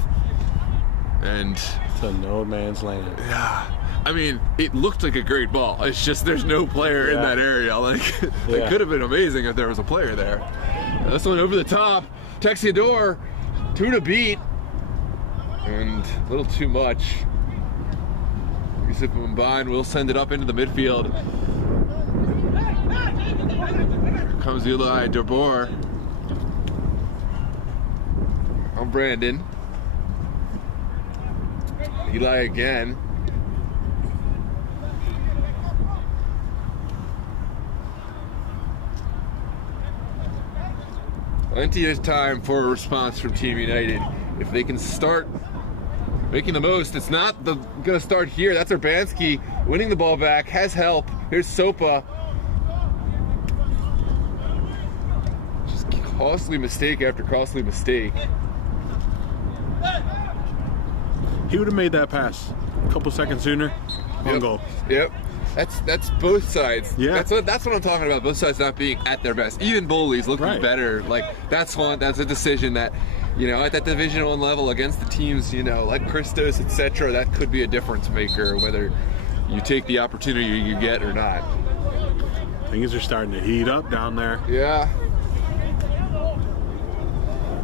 And it's a no man's land. Yeah. I mean, it looked like a great ball. It's just there's no player in that area. Like, it could have been amazing if there was a player there. This one over the top. Texiador, 2 to beat. And a little too much. Yusuf Mumban will send it up into the midfield. Comes Eli DeBoer. On Brandon. Eli again. Plenty of time for a response from Team United. If they can start making the most, it's not going to start here. That's Urbanski winning the ball back, has help. Here's Sopa. Just costly mistake after costly mistake. He would have made that pass a couple seconds sooner. On goal. Yep. That's both sides. Yeah. That's what I'm talking about. Both sides not being at their best. Even Bowleys looking better. Like that's a decision that, at that Division I level against the teams, like Christos, etc. That could be a difference maker whether you take the opportunity you get or not. Things are starting to heat up down there. Yeah.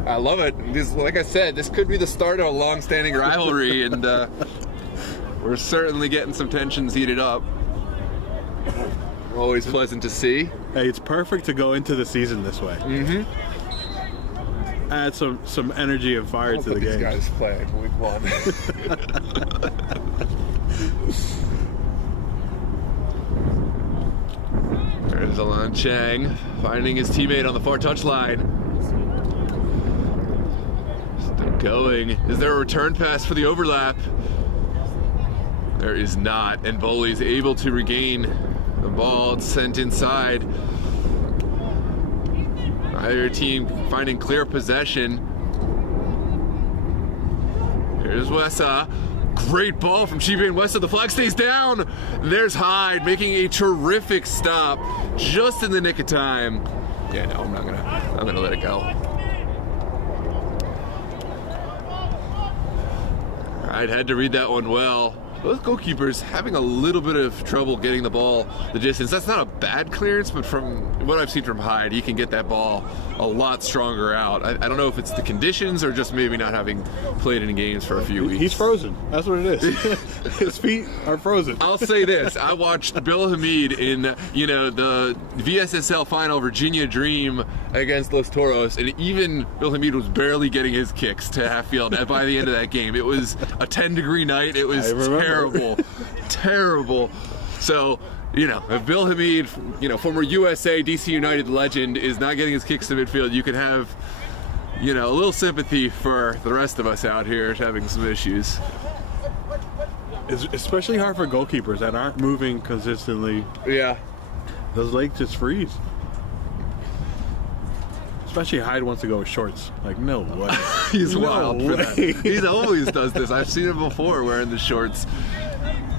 I love it. Like I said, this could be the start of a long-standing rivalry, and we're certainly getting some tensions heated up. Always pleasant to see. Hey, it's perfect to go into the season this way. Mm-hmm. Add some energy and fire to the game. These guys playing week 1. There's Alan Chang finding his teammate on the far touchline. Still going. Is there a return pass for the overlap? There is not, and Bowley's able to regain the ball. It's sent inside. Either team finding clear possession. Here's Wessa. Great ball from Chibi and Wessa. The flag stays down. There's Hyde making a terrific stop just in the nick of time. Yeah, no, I'm gonna let it go. Hyde had to read that one well. Both goalkeepers having a little bit of trouble getting the ball the distance. That's not a bad clearance, but from what I've seen from Hyde, he can get that ball a lot stronger out. I don't know if it's the conditions or just maybe not having played in games for a few weeks. He's frozen. That's what it is. His feet are frozen. I'll say this. I watched Bill Hamid in, the VSSL final Virginia Dream against Los Toros, and even Bill Hamid was barely getting his kicks to half field by the end of that game. It was a 10-degree night. It was terrible. So, if Bill Hamid, former USA, DC United legend, is not getting his kicks to midfield, you can have, a little sympathy for the rest of us out here having some issues. It's especially hard for goalkeepers that aren't moving consistently. Yeah. Those legs just freeze. Especially Hyde wants to go with shorts. Like, no way. He's wild for that. He always does this. I've seen him before wearing the shorts.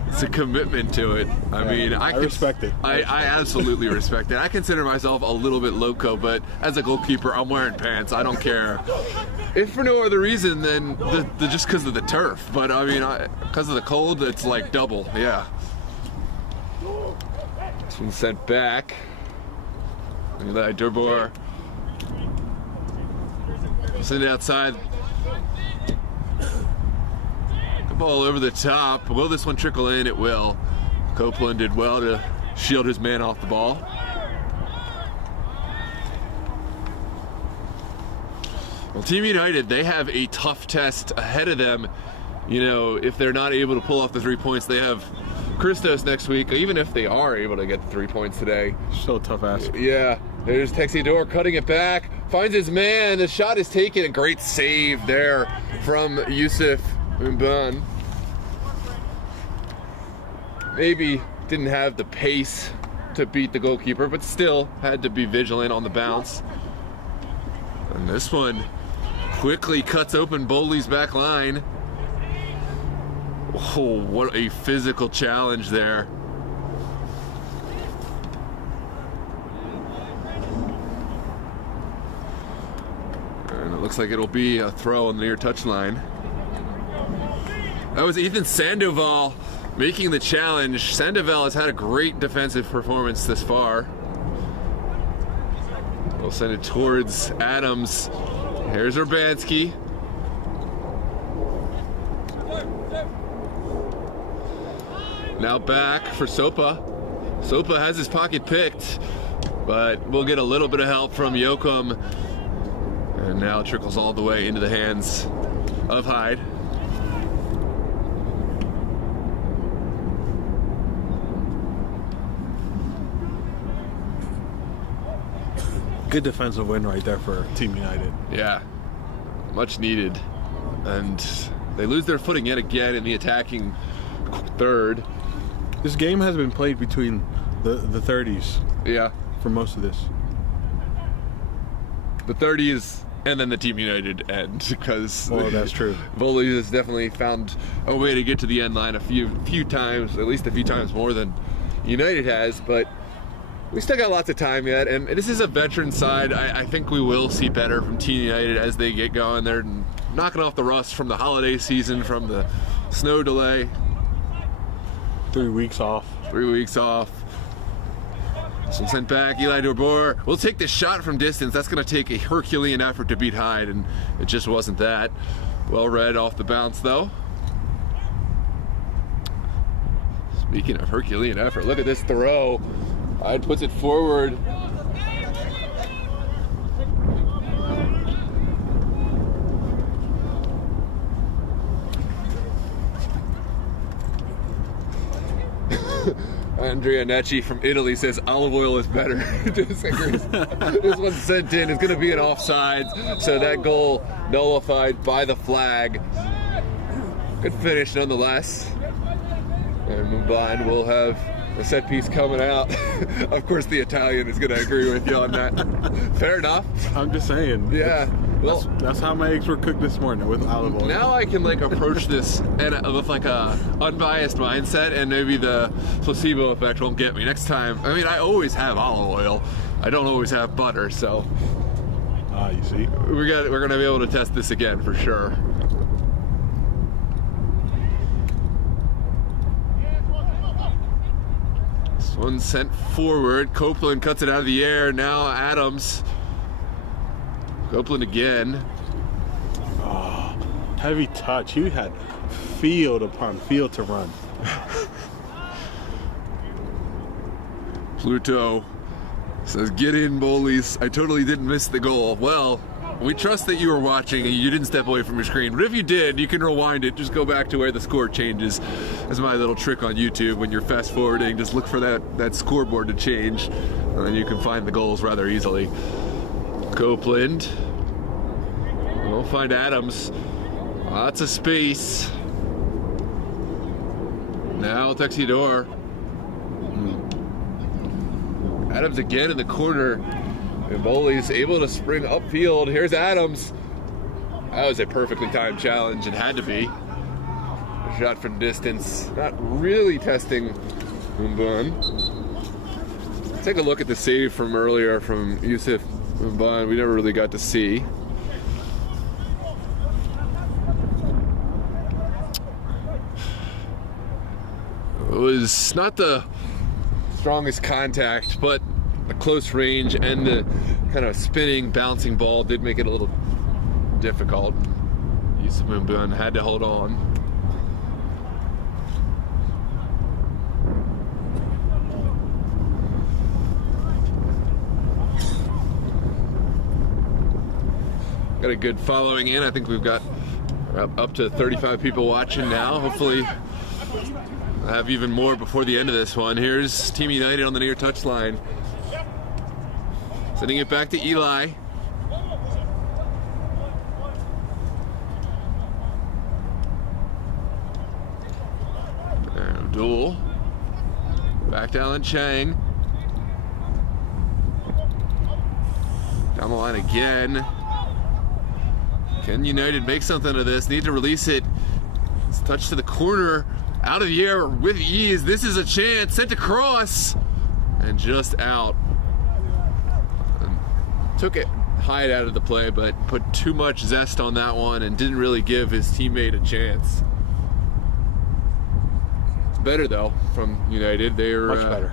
It's a commitment to it. I mean, I respect it. I absolutely respect it. I consider myself a little bit loco, but as a goalkeeper, I'm wearing pants. I don't care. If for no other reason than just because of the turf. But I mean, because of the cold, it's like double. Yeah. It's been sent back. Eli Durbor. Send it outside. The ball over the top. Will this one trickle in? It will. Copeland did well to shield his man off the ball. Well, Team United, they have a tough test ahead of them. If they're not able to pull off the 3 points, they have Christos next week. Even if they are able to get the 3 points today. So tough ass. Yeah. There's Texidor cutting it back. Finds his man. The shot is taken. A great save there from Yusuf Mban. Maybe didn't have the pace to beat the goalkeeper, but still had to be vigilant on the bounce. And this one quickly cuts open Bowley's back line. Oh, what a physical challenge there. And it looks like it'll be a throw on the near touchline. That was Ethan Sandoval making the challenge. Sandoval has had a great defensive performance this far. We'll send it towards Adams. Here's Urbanski. Now back for Sopa. Sopa has his pocket picked, but we'll get a little bit of help from Yoakum. And now it trickles all the way into the hands of Hyde. Good defensive win right there for Team United. Yeah, much needed. And they lose their footing yet again in the attacking third. This game has been played between the 30s. Yeah. For most of this. The 30s and then the Team United end, because that's true. Bowleys has definitely found a way to get to the end line a few times, at least a few times more than United has, but we still got lots of time yet, and this is a veteran side. I think we will see better from Team United as they get going. They're knocking off the rust from the holiday season, from the snow delay. 3 weeks off. 3 weeks off. So sent back, Eli DeBoer will take this shot from distance. That's going to take a Herculean effort to beat Hyde, and it just wasn't that. Well read off the bounce, though. Speaking of Herculean effort, look at this throw. Hyde puts it forward. Andrea Necci from Italy says olive oil is better. Disagrees. This one's sent in. It's going to be an offside, so that goal nullified by the flag. Good finish nonetheless. And Mumbai will have a set piece coming out. Of course, the Italian is going to agree with you on that. Fair enough. I'm just saying. Yeah. Well, that's how my eggs were cooked this morning, with olive oil. Now I can approach this with a unbiased mindset, and maybe the placebo effect won't get me next time. I mean, I always have olive oil. I don't always have butter, so. You see. We're gonna be able to test this again for sure. This one sent forward. Copeland cuts it out of the air. Now Adams. Copeland again. Oh, heavy touch. He had field upon field to run. Pluto says, "Get in, Bowleys. I totally didn't miss the goal." Well, we trust that you were watching and you didn't step away from your screen. But if you did, you can rewind it. Just go back to where the score changes. That's my little trick on YouTube. When you're fast forwarding, just look for that scoreboard to change, and then you can find the goals rather easily. Copeland. We'll find Adams. Lots of space. Now Texidor. Adams again in the corner. And Bowleys able to spring upfield. Here's Adams. That was a perfectly timed challenge. It had to be. A shot from distance. Not really testing Mumban. Take a look at the save from earlier from Yusuf Mumban. We never really got to see. It was not the strongest contact, but a close range and the kind of spinning, bouncing ball did make it a little difficult. Yusuf Mumban had to hold on. Got a good following in. I think we've got up to 35 people watching now. Hopefully I have even more before the end of this one. Here's Team United on the near touchline. Sending it back to Eli. Abdul. Back to Alan Chang. Down the line again. Can United make something of this? Need to release it. It's touched to the corner. Out of the air with ease. This is a chance. Sent across. And just out. And took it Hyde out of the play, but put too much zest on that one and didn't really give his teammate a chance. It's better, though, from United. They're much better.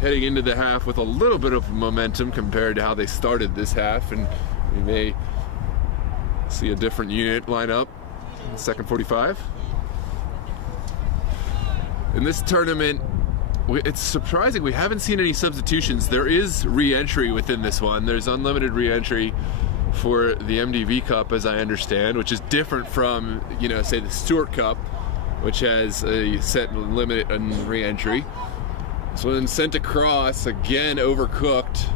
Heading into the half with a little bit of momentum compared to how they started this half, and we may see a different unit line up. Second 45. In this tournament, it's surprising we haven't seen any substitutions. There is re-entry within this one. There's unlimited re-entry for the MDV Cup, as I understand, which is different from, say the Stewart Cup, which has a set limit on re-entry. So then sent across, again overcooked.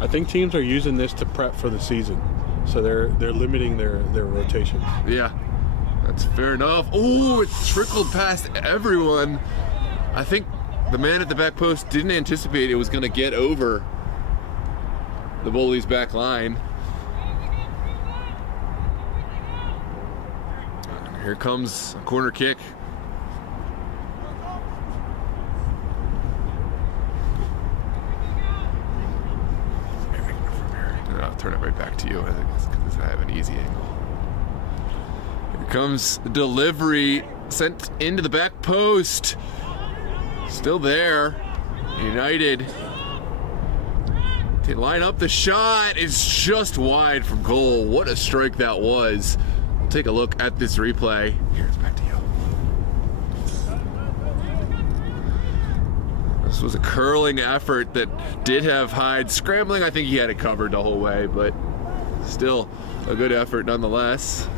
I think teams are using this to prep for the season, so they're limiting their rotations. Yeah, that's fair enough. Oh, it trickled past everyone. I think the man at the back post didn't anticipate it was going to get over the Bowleys back line. Here comes a corner kick. I'll turn it right back to you. I think it's because I have an easy angle. Here comes the delivery, sent into the back post. Still there. United. They line up the shot. It's just wide from goal. What a strike that was. We'll take a look at this replay. Here, it's back to you. This was a curling effort that did have Hyde scrambling. I think he had it covered the whole way, but still a good effort nonetheless.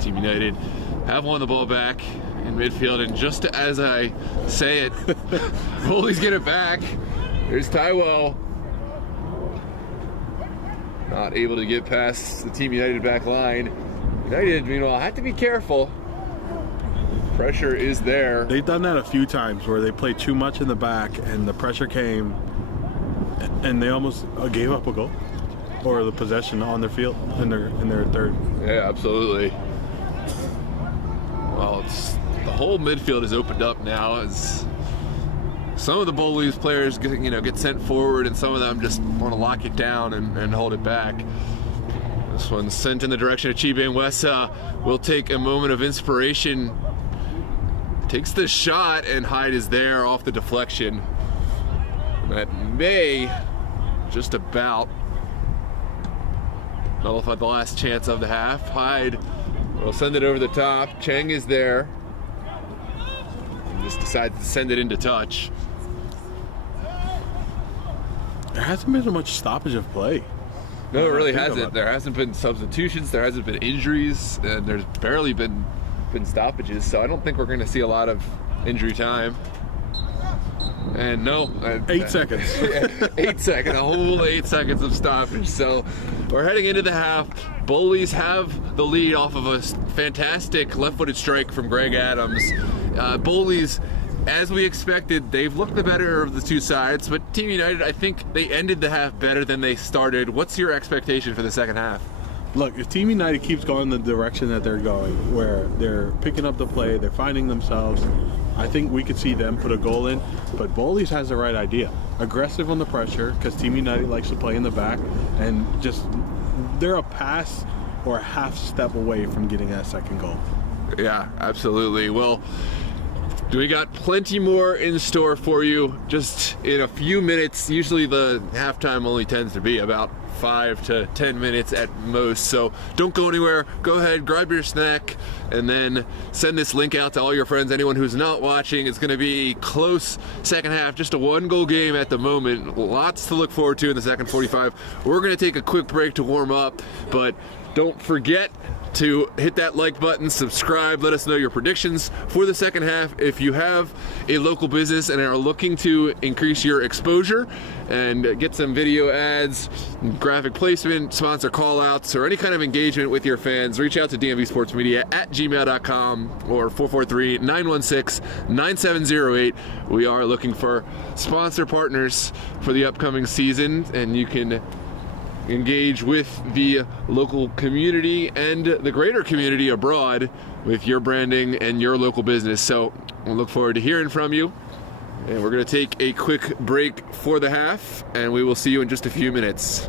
Team United have won the ball back in midfield, and just as I say it, Bowleys get it back. There's Taiwo. Not able to get past the Team United back line. United, meanwhile, had to be careful. Pressure is there. They've done that a few times where they played too much in the back and the pressure came and they almost gave up a goal or the possession on their field in their third. Yeah, absolutely. Well, the whole midfield is opened up now as some of the Bowleys players get sent forward, and some of them just want to lock it down and hold it back. This one's sent in the direction of Chibanwesa. Will take a moment of inspiration. Takes the shot, and Hyde is there off the deflection. That may just about nullify the last chance of the half. Hyde will send it over the top. Cheng is there. And just decides to send it into touch. There hasn't been so much stoppage of play. No, it really hasn't. There hasn't been substitutions. There hasn't been injuries, and there's barely been stoppages. So I don't think we're going to see a lot of injury time. And no, 8 seconds. 8 seconds, a whole 8 seconds of stoppage. So we're heading into the half. Bowleys have the lead off of a fantastic left-footed strike from Greg Adams. Bowleys, as we expected, they've looked the better of the two sides, but Team United, I think they ended the half better than they started. What's your expectation for the second half? Look, if Team United keeps going the direction that they're going, where they're picking up the play, they're finding themselves, I think we could see them put a goal in. But Bowleys has the right idea. Aggressive on the pressure, because Team United likes to play in the back, and just they're a pass or a half step away from getting that second goal. Yeah, absolutely. Well, we got plenty more in store for you just in a few minutes. Usually the halftime only tends to be about 5 to 10 minutes at most, so don't go anywhere. Go ahead, grab your snack, and then send this link out to all your friends. Anyone who's not watching, it's going to be a close second half, just a 1-goal game at the moment. Lots to look forward to in the second 45. We're going to take a quick break to warm up, but don't forget to hit that like button, subscribe, let us know your predictions for the second half. If you have a local business and are looking to increase your exposure and get some video ads, graphic placement, sponsor call-outs, or any kind of engagement with your fans, reach out to dmvsportsmedia@gmail.com or 443-916-9708. We are looking for sponsor partners for the upcoming season, and you can engage with the local community and the greater community abroad with your branding and your local business. So we'll look forward to hearing from you. And we're going to take a quick break for the half, and we will see you in just a few minutes.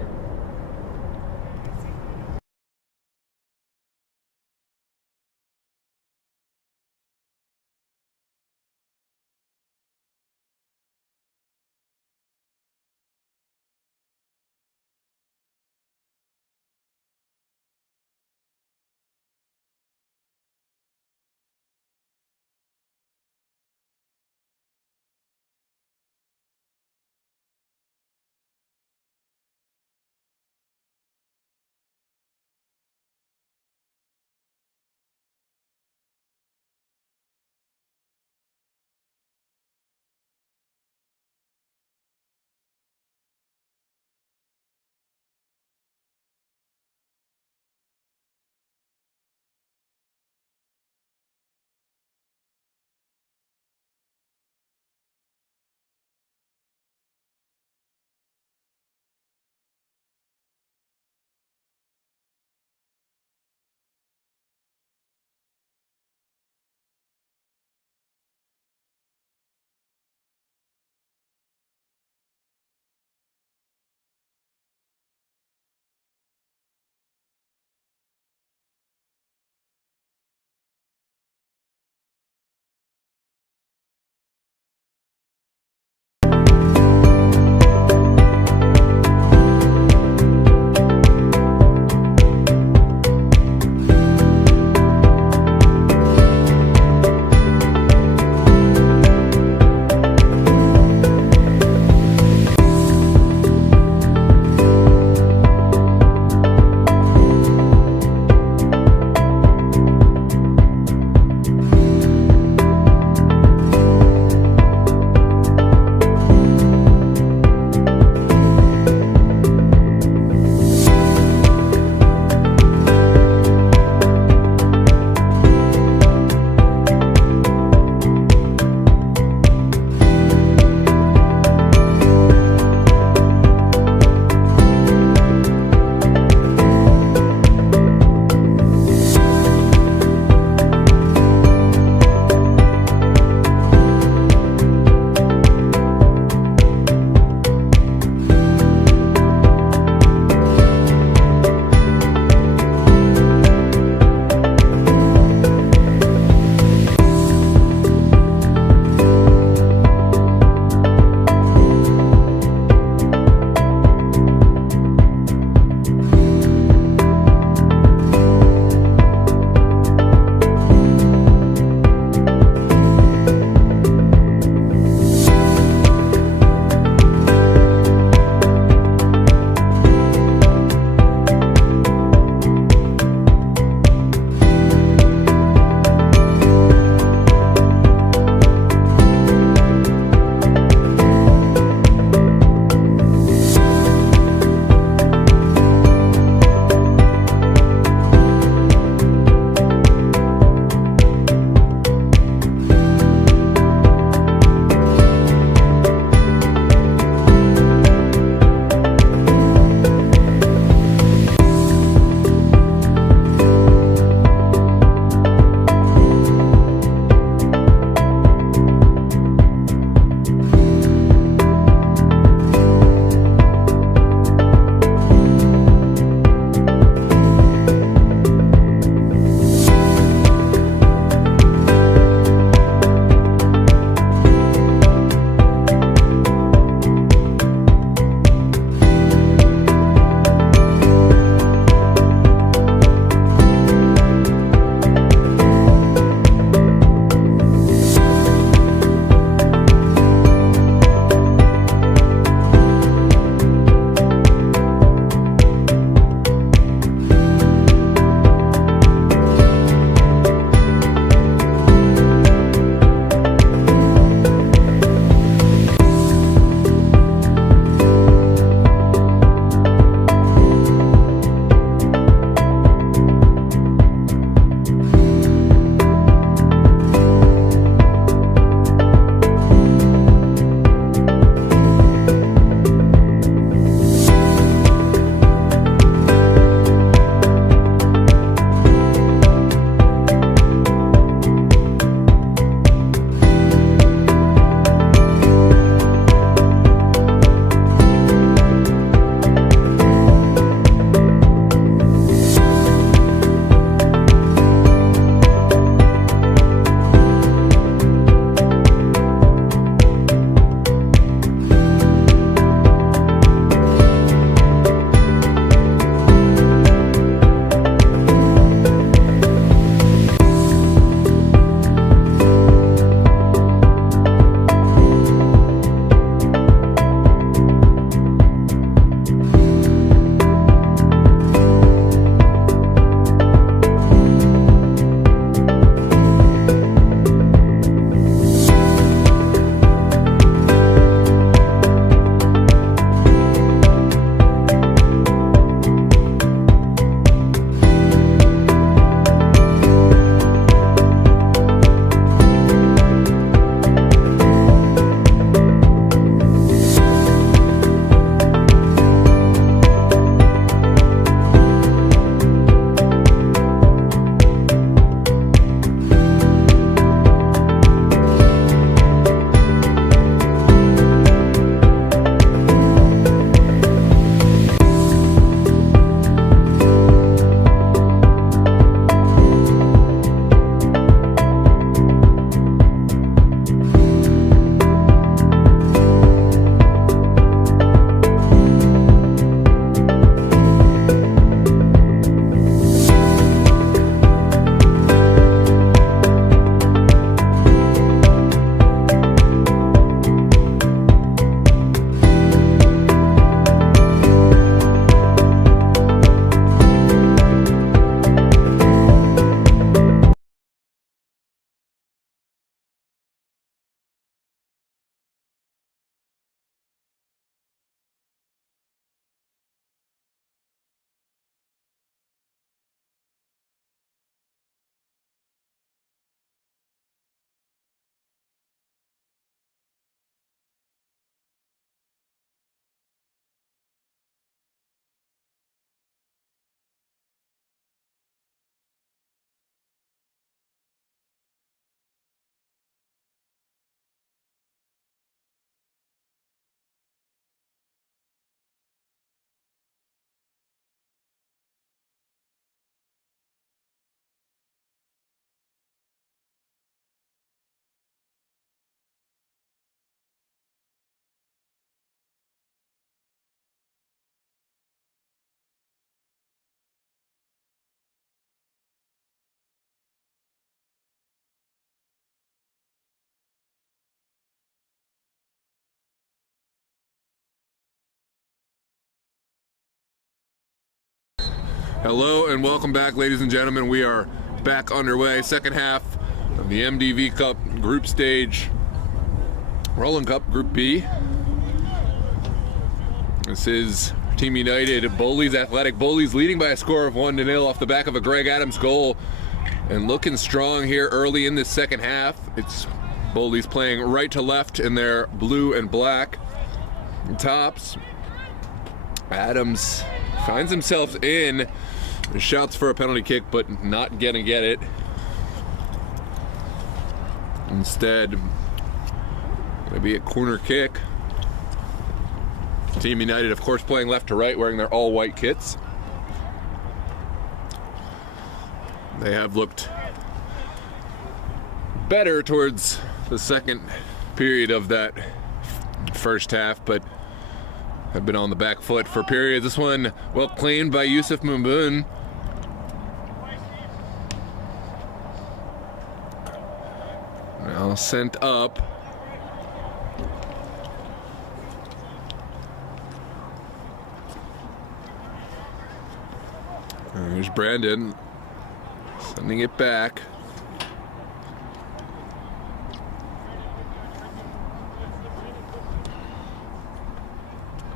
Hello and welcome back, ladies and gentlemen. We are back underway. Second half of the MDV Cup group stage. Rowland Cup Group B. This is Team United, Bowleys Athletic. Bowleys leading by a score of 1-0 off the back of a Greg Adams goal. And looking strong here early in this second half. It's Bowleys playing right to left in their blue and black tops. Adams finds himself in, shouts for a penalty kick, but not gonna get it. Instead, gonna be a corner kick. Team United, of course, playing left to right, wearing their all-white kits. They have looked better towards the second period of that first half, but have been on the back foot for periods. This one well claimed by Yusuf Mumboon. Now sent up. There's Brandon sending it back.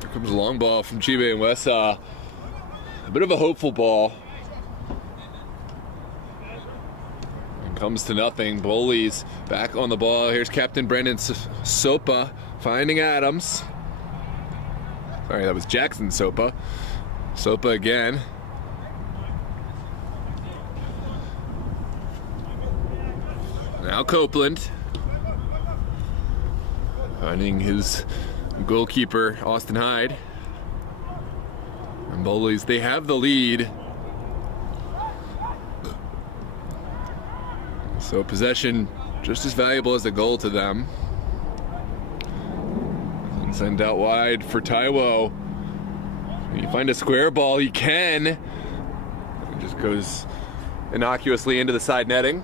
Here comes a long ball from Chibe and Wessa. A bit of a hopeful ball. And comes to nothing. Bowleys back on the ball. Here's Captain Brandon Sopa finding Adams. Sorry, that was Jackson Sopa. Sopa again. Now Copeland finding his goalkeeper, Austin Hyde. And Bowleys, they have the lead. So possession just as valuable as the goal to them. And send out wide for Taiwo. Can you find a square ball? He can. It just goes innocuously into the side netting.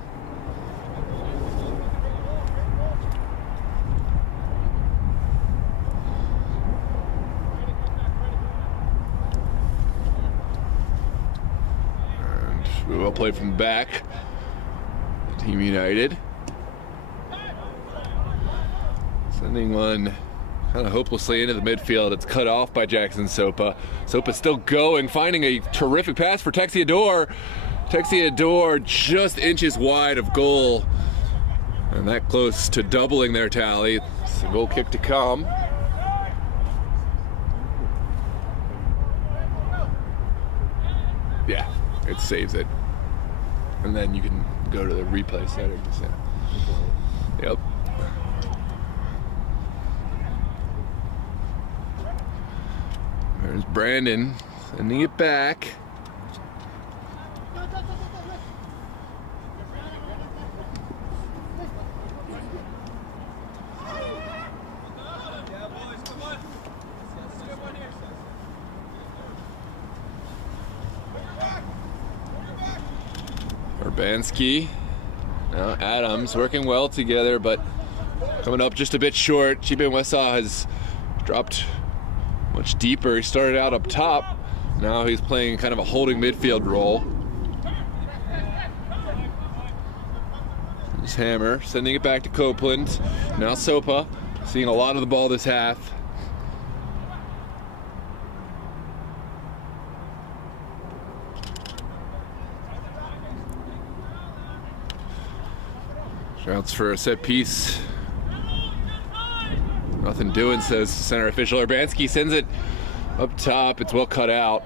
Well played from back. Team United. Sending one kind of hopelessly into the midfield. It's cut off by Jackson Sopa. Sopa still going, finding a terrific pass for Texiador. Texiador just inches wide of goal. And that close to doubling their tally. It's a goal kick to come. Yeah, it saves it. And then you can go to the replay settings. Yeah. Yep. There's Brandon sending it back. Urbanski, now Adams working well together, but coming up just a bit short. Chibe Wessa has dropped much deeper. He started out up top. Now he's playing kind of a holding midfield role. This Hammer sending it back to Copeland. Now Sopa seeing a lot of the ball this half. Shouts for a set piece. Nothing doing, says center official. Urbanski sends it up top. It's well cut out.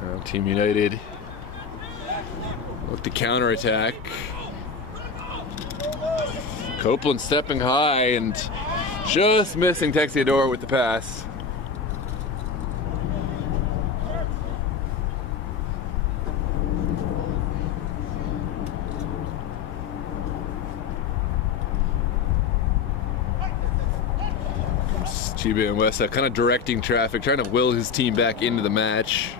Now Team United look to counterattack. Copeland stepping high and just missing Texiador with the pass. Chibe and Wessa kind of directing traffic, trying to will his team back into the match.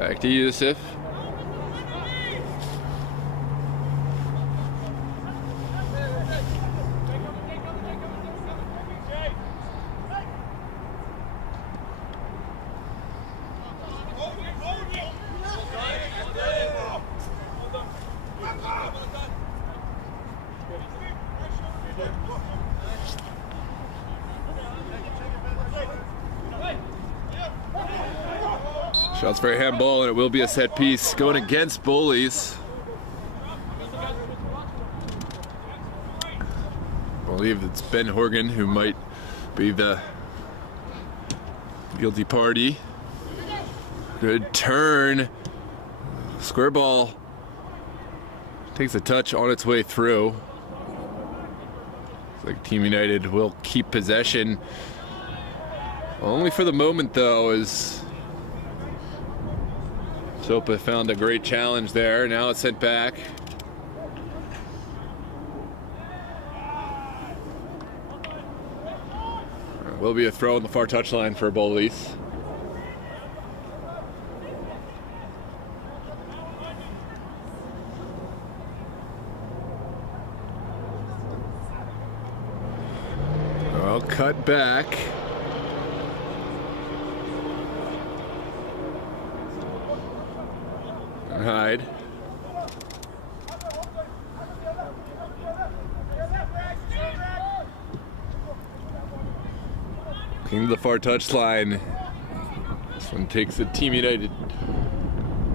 Back to Yusuf. Shots for a handball, and it will be a set piece going against Bowleys. I believe it's Ben Horgan who might be the guilty party. Good turn. Square ball takes a touch on its way through. Looks like Team United will keep possession. Only for the moment, though, as Sopa found a great challenge there. Now it's sent back. Will be a throw on the far touchline for Bowleys. Well, cut back. Hyde. King to the far touchline. This one takes a Team United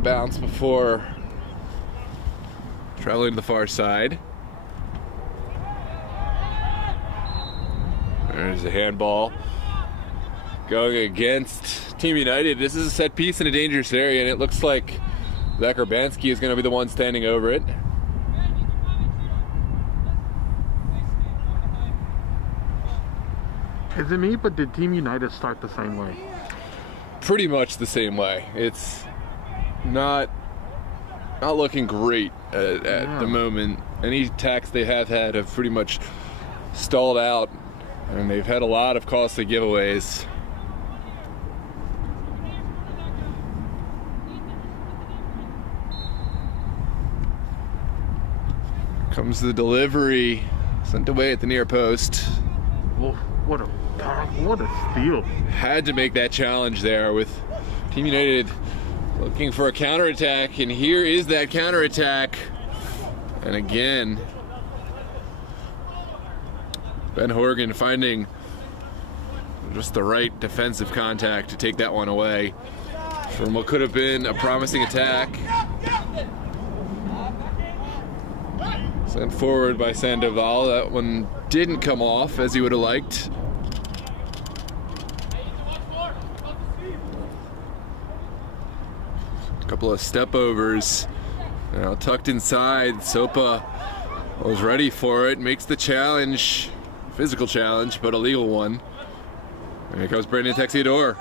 bounce before traveling to the far side. There's a handball going against Team United. This is a set piece in a dangerous area, and it looks like Zach Urbanski is going to be the one standing over it. Is it me, but did Team United start the same way? Pretty much the same way. It's not looking great at the moment. Any attacks they have had have pretty much stalled out, and they've had a lot of costly giveaways. Comes the delivery, sent away at the near post. Whoa, what a steal. Had to make that challenge there with Team United looking for a counterattack, and here is that counterattack. And again, Ben Horgan finding just the right defensive contact to take that one away from what could have been a promising attack. Sent forward by Sandoval. That one didn't come off as he would have liked. A couple of step overs. Now tucked inside. Sopa was ready for it. Makes the challenge. Physical challenge, but a legal one. And here comes Brandon Texiador.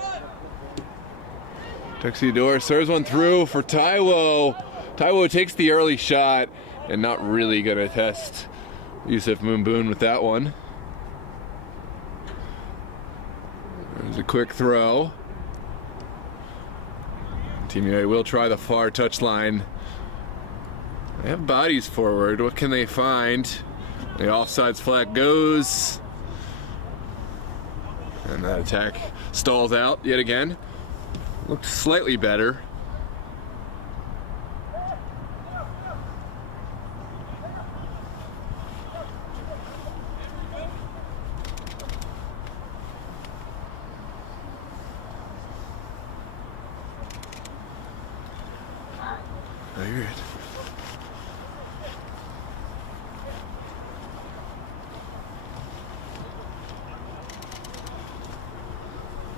Texiador serves one through for Taiwo. Taiwo takes the early shot. And not really going to test Yusuf Moonboon with that one. There's a quick throw. Team United will try the far touchline. They have bodies forward. What can they find? The offsides flag goes. And that attack stalls out yet again. Looked slightly better. Weird.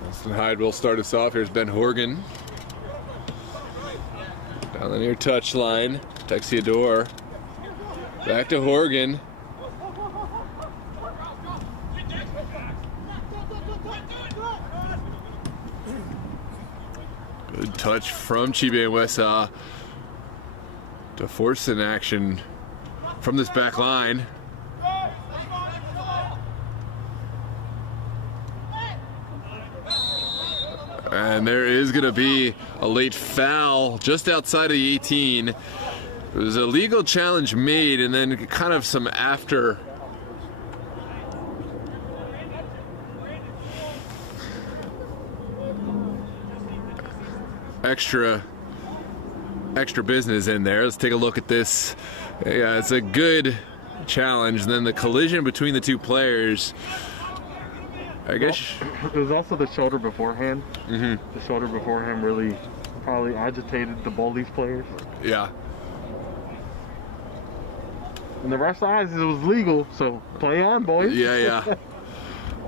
Austin Hyde will start us off. Here's Ben Horgan. Down the near touchline. Texiador. Back to Horgan. Good touch from Chibe to force an action from this back line. And there is going to be a late foul just outside of the 18. There was a legal challenge made, and then kind of some extra business in there. Let's take a look at this. Yeah, it's a good challenge. And then the collision between the two players. I guess it was also the shoulder beforehand. The shoulder beforehand really probably agitated the Bowleys players. Yeah. And the rest eyes it was legal, so play on, boys. Yeah.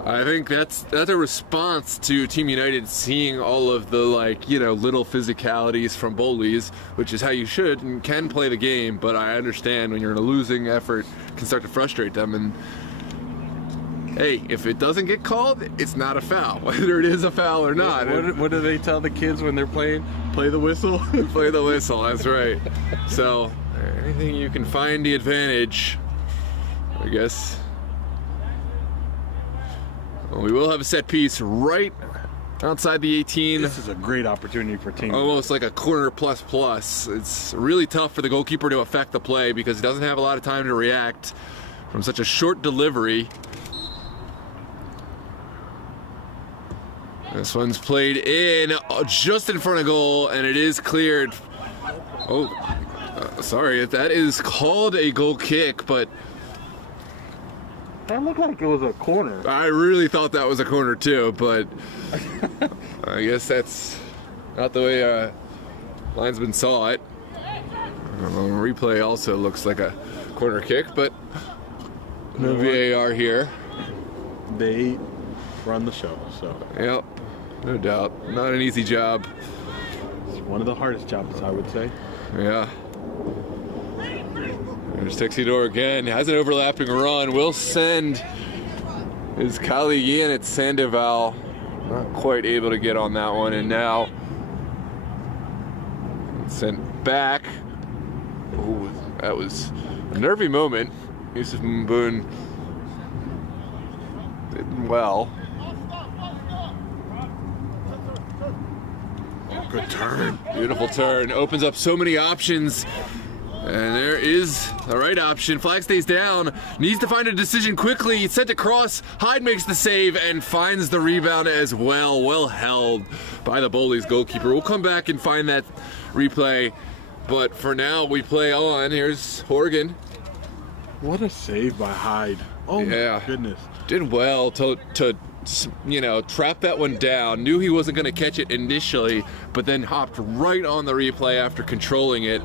I think that's a response to Team United seeing all of the little physicalities from Bowleys, which is how you should and can play the game. But I understand when you're in a losing effort, it can start to frustrate them. And hey, if it doesn't get called, it's not a foul, whether it is a foul or not. What do they tell the kids when they're playing? Play the whistle. Play the whistle. That's right. So anything you can find the advantage, I guess. Well, we will have a set piece right outside the 18. This is a great opportunity for team. Almost like a corner plus. It's really tough for the goalkeeper to affect the play because he doesn't have a lot of time to react from such a short delivery. This one's played in just in front of goal, and it is cleared. Sorry, that is called a goal kick, but that looked like it was a corner. I really thought that was a corner too, but I guess that's not the way linesman saw it. Replay also looks like a corner kick, but no VAR here. They run the show, so. Yep, no doubt. Not an easy job. It's one of the hardest jobs, I would say. Yeah. There's Texidor again. Has an overlapping run. Will send his colleague in at Sandoval. Not quite able to get on that one. And now sent back. Ooh, that was a nervy moment. Yusuf Mboon did well. Good turn. Beautiful turn. Opens up so many options. And there is the right option. Flag stays down. Needs to find a decision quickly. It's sent across. Hyde makes the save and finds the rebound as well. Well held by the Bowleys goalkeeper. We'll come back and find that replay. But for now, we play on. Here's Horgan. What a save by Hyde. Oh yeah. My goodness. Did well to trap that one down. Knew he wasn't going to catch it initially, but then hopped right on the replay after controlling it.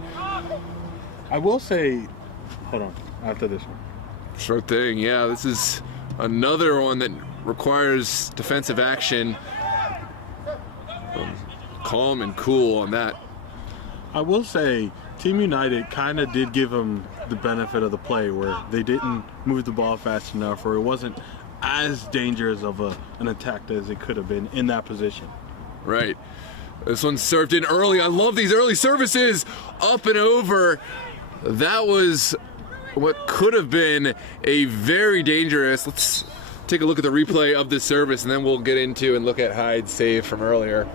I will say, hold on, after this one. Sure thing, yeah. This is another one that requires defensive action. Calm and cool on that. I will say, Team United kind of did give them the benefit of the play where they didn't move the ball fast enough, or it wasn't as dangerous of an attack as it could have been in that position. Right. This one's served in early. I love these early services. Up and over. That was what could have been a very dangerous. Let's take a look at the replay of this service, and then we'll get into and look at Hyde's save from earlier.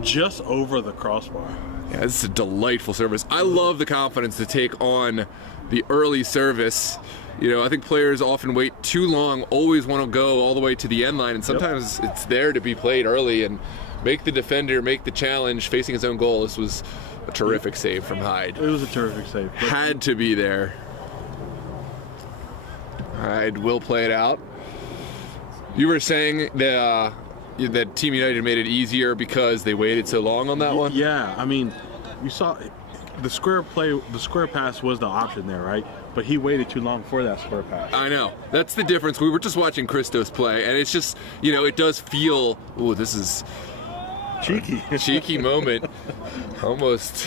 Just over the crossbar. Yeah, this is a delightful service. I love the confidence to take on the early service. I think players often wait too long, always want to go all the way to the end line, and sometimes it's there to be played early and make the defender make the challenge facing his own goal. This was a terrific save from Hyde. It was a terrific save. Had to be there. Hyde will play it out. You were saying that Team United made it easier because they waited so long on that one? Yeah, I mean, you saw the square pass was the option there, right? But he waited too long for that square pass. I know. That's the difference. We were just watching Christos play, and it's just, it does feel, ooh, this is cheeky. Cheeky moment. Almost,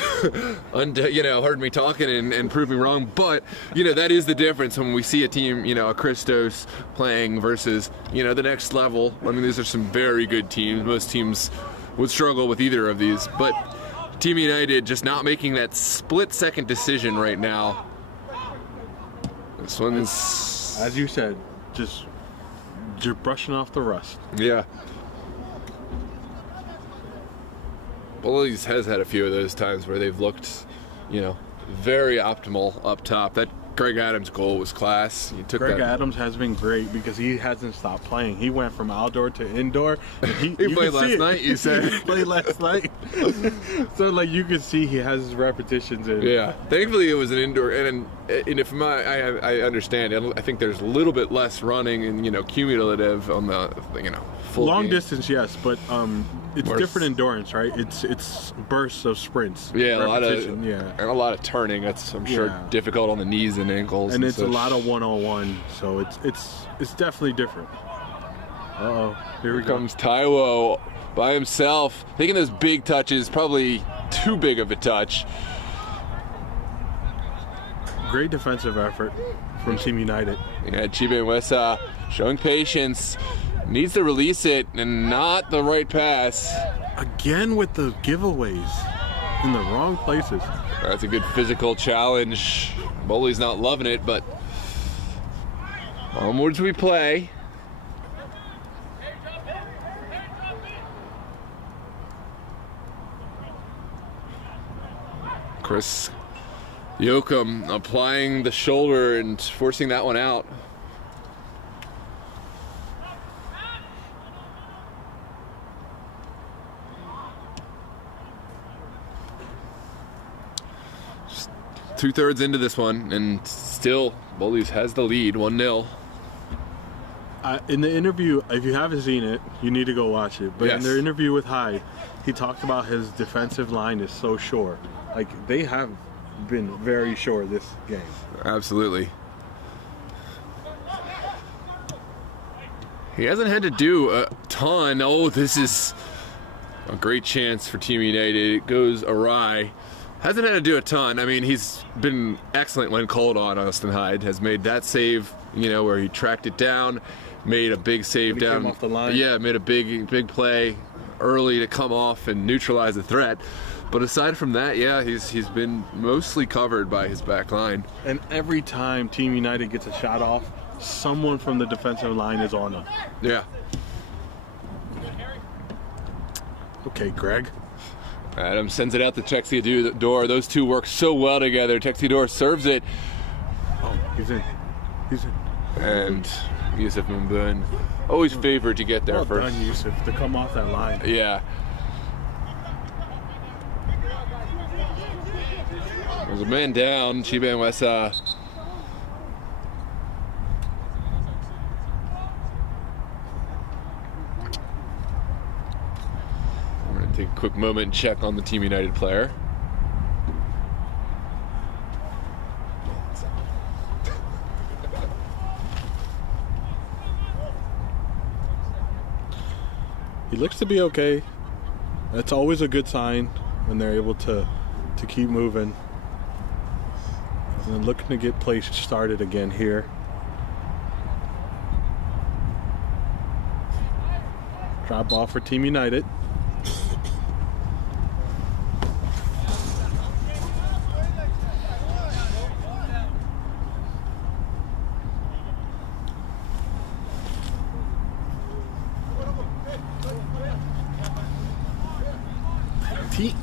heard me talking and prove me wrong. But, that is the difference when we see a team, a Christos playing versus, the next level. I mean, these are some very good teams. Most teams would struggle with either of these. But Team United just not making that split-second decision right now. This one's, as you said, you're brushing off the rust. Yeah. Bowleys has had a few of those times where they've looked, very optimal up top. That Greg Adams goal was class. He took Greg that. Adams has been great because he hasn't stopped playing. He went from outdoor to indoor. And He played last night, you said. He played last night. So like you can see he has his repetitions in. Yeah, thankfully it was an indoor, and if I understand, I think there's a little bit less running and cumulative on the full Long game. distance, yes, but it's Or different endurance, right? It's bursts of sprints. Yeah, repetition, and a lot of turning. That's I'm sure Yeah. difficult on the knees and ankles. And it's a such. lot of one-on-one, so it's definitely different. Uh-oh, here we Here go. comes Taiwo by himself, taking those big touches, probably too big of a touch. Great defensive effort from Team United. Yeah, Chibe Wesa showing patience, needs to release it, and not the right pass. Again with the giveaways in the wrong places. That's a good physical challenge. Bowley's not loving it, but onwards we play. Chris Yoakum applying the shoulder and forcing that one out. Just 2/3 into this one, and still Bowleys has the lead, 1-0. In the interview, if you haven't seen it, you need to go watch it. But in Yes. their interview with Hyde, he talked about his defensive line is so sure. Like, they have been very sure this game. Absolutely. He hasn't had to do a ton. Oh, this is a great chance for Team United. It goes awry. Hasn't had to do a ton. I mean, he's been excellent when called on. Austin Hyde has made that save, where he tracked it down, made a big save When he down. came off the line. Yeah, made a big play early to come off and neutralize the threat. But aside from that, yeah, he's been mostly covered by his back line. And every time Team United gets a shot off, someone from the defensive line is on them. Yeah. Okay, Greg. Adam sends it out to Texidor. Those two work so well together. Texidor serves it, Oh, he's in. He's in. and Yusuf Mbun always favored to get there Well first. done, Yusuf, to come off that line. Yeah. There's a man down. Chiban Wesa. We're going to take a quick moment and check on the Team United player. He looks to be okay. That's always a good sign when they're able to keep moving. And then looking to get play started again here. Drop ball for Team United.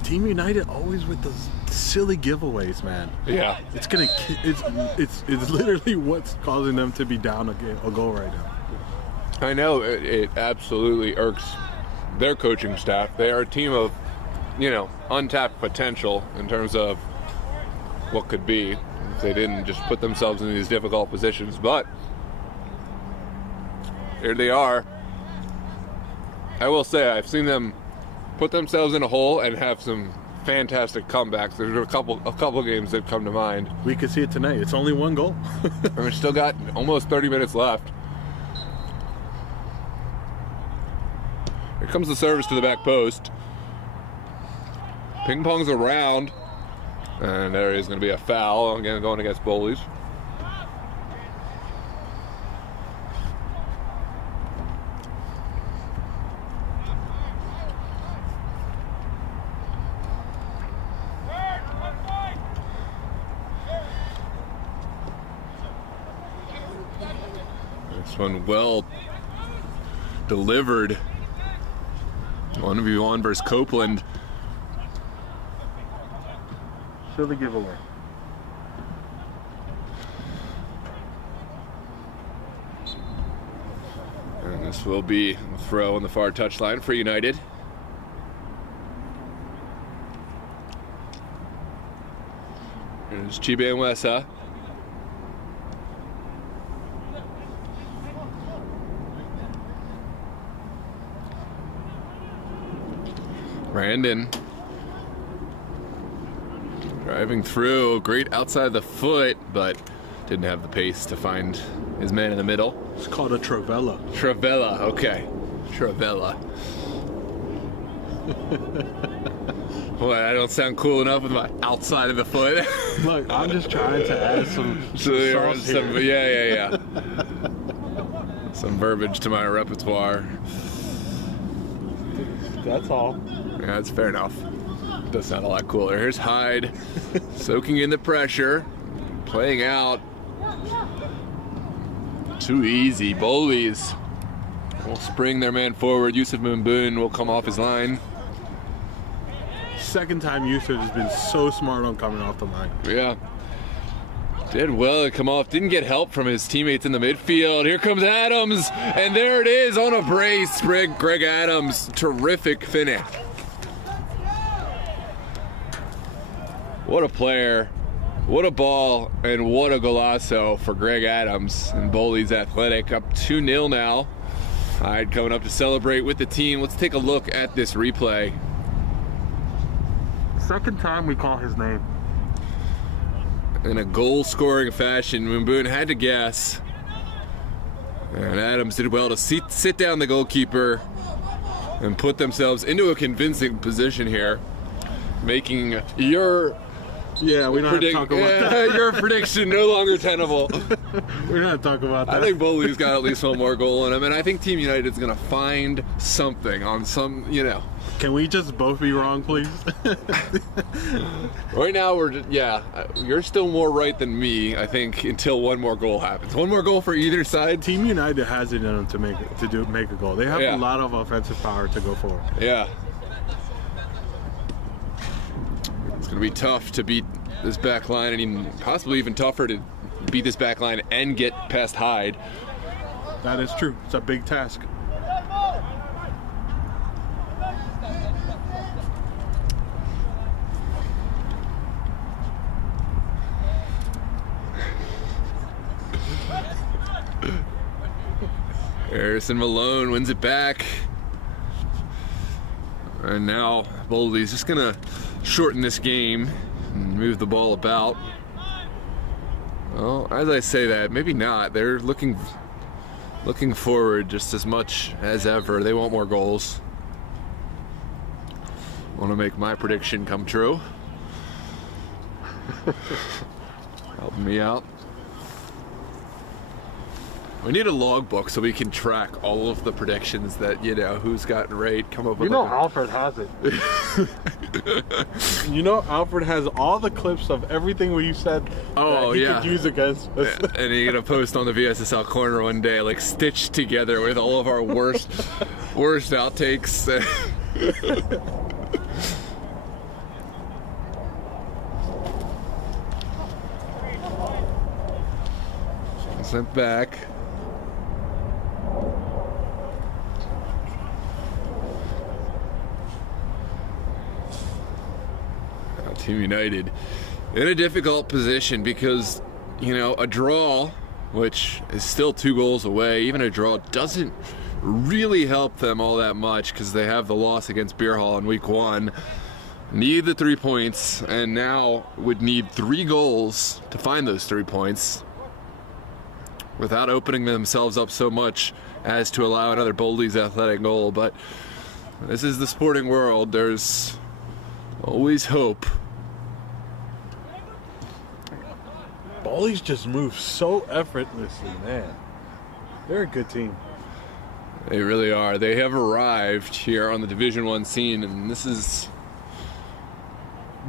Team United always with those silly giveaways, man. Yeah. It's gonna. It's literally what's causing them to be down a goal right now. I know it absolutely irks their coaching staff. They are a team of, untapped potential in terms of what could be if they didn't just put themselves in these difficult positions. But here they are. I will say I've seen them put themselves in a hole and have some fantastic comebacks. There's a couple games that come to mind. We can see it tonight. It's only one goal. And we've still got almost 30 minutes left. Here comes the service to the back post. Ping pong's around. And there is going to be a foul again going against Bowleys. This one well delivered. 1v1 versus Copeland. Silly giveaway. And this will be a throw on the far touchline for United. Here's Chiba Wesa. Brandon driving through, great outside the foot, but didn't have the pace to find his man in the middle. It's called a Travella. Travella, okay. Travella. Boy, I don't sound cool enough with my outside of the foot. Look, I'm just trying to add some sauce here. Yeah. Some verbiage to my repertoire. That's all. Yeah, that's fair enough. Does sound a lot cooler. Here's Hyde, soaking in the pressure, playing out. Too easy. Bowleys will spring their man forward. Yusuf Mumboon will come off his line. Second time Yusuf has been so smart on coming off the line. Yeah. Did well to come off. Didn't get help from his teammates in the midfield. Here comes Adams. And there it is on a brace. Greg Adams. Terrific finish. What a player. What a ball. And what a golazo for Greg Adams. And Bowleys Athletic up 2-0 now. Hyde coming up to celebrate with the team. Let's take a look at this replay. Second time we call his name. In a goal-scoring fashion, Mumboon had to guess. And Adams did well to sit down the goalkeeper and put themselves into a convincing position here, making your we don't have to talk about that. Your prediction no longer tenable. We're not talking about that. I think Bowley's got at least one more goal in him, and I think Team United's going to find something on some, Can we just both be wrong, please? Right now, you're still more right than me, I think, until one more goal happens. One more goal for either side. Team United has it in them to make a goal. They have a lot of offensive power to go forward. Yeah. It's going to be tough to beat this back line, and even possibly even tougher to beat this back line and get past Hyde. That is true. It's a big task. Harrison Malone wins it back. And now Bowley's just gonna shorten this game and move the ball about. Well, as I say that, maybe not. They're looking forward just as much as ever. They want more goals. Want to make my prediction come true. Helping me out. We need a logbook so we can track all of the predictions that, who's gotten right, come up with. Alfred has it. Alfred has all the clips of everything we said that he could use against us. Yeah. And you're going to post on the VSSL corner one day, like stitched together with all of our worst outtakes. Sent back. Team United in a difficult position because, a draw, which is still 2 goals away, even a draw doesn't really help them all that much because they have the loss against Beer Hall in week 1. Need the 3 points, and now would need 3 goals to find those 3 points without opening themselves up so much as to allow another Bowleys Athletic goal. But this is the sporting world. There's always hope. Bowleys just move so effortlessly, man. They're a good team. They really are. They have arrived here on the Division 1 scene, and this is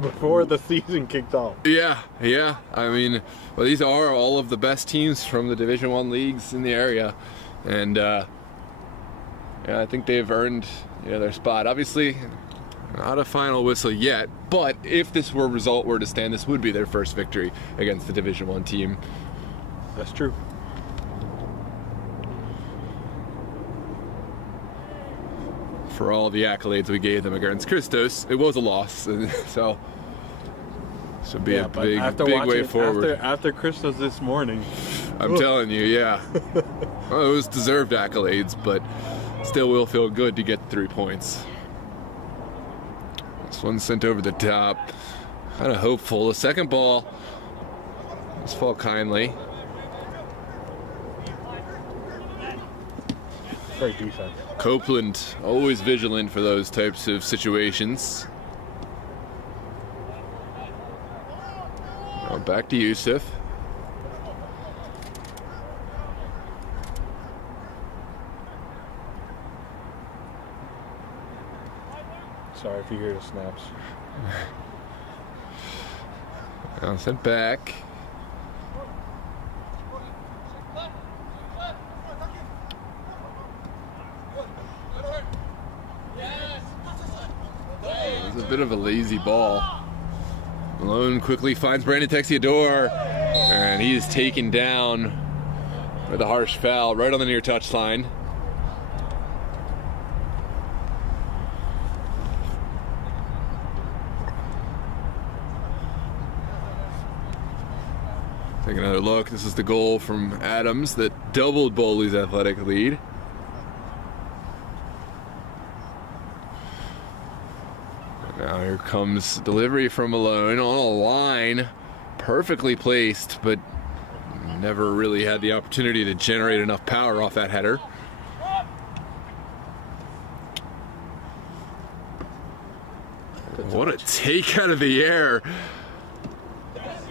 before the season kicked off. Yeah. I mean, these are all of the best teams from the Division 1 leagues in the area, and I think they've earned their spot. Obviously, Not a final whistle yet, but if this result were to stand, this would be their first victory against the Division I team. That's true. For all the accolades we gave them against Christos, it was a loss, so be a big way forward. After Christos this morning, I'm telling you, yeah. Well, it was deserved accolades, but still will feel good to get 3 points. This one sent over the top. Kind of hopeful. The second ball was fall kindly. great defense. Copeland always vigilant for those types of situations. Now back to Yusuf. Sorry if you hear the snaps. Now sent back. It was a bit of a lazy ball. Malone quickly finds Brandon Texiador, and he is taken down with a harsh foul right on the near touchline. Take another look. This is the goal from Adams that doubled Bowleys' athletic lead. Now here comes delivery from Malone on a line, perfectly placed, but never really had the opportunity to generate enough power off that header. What a take out of the air.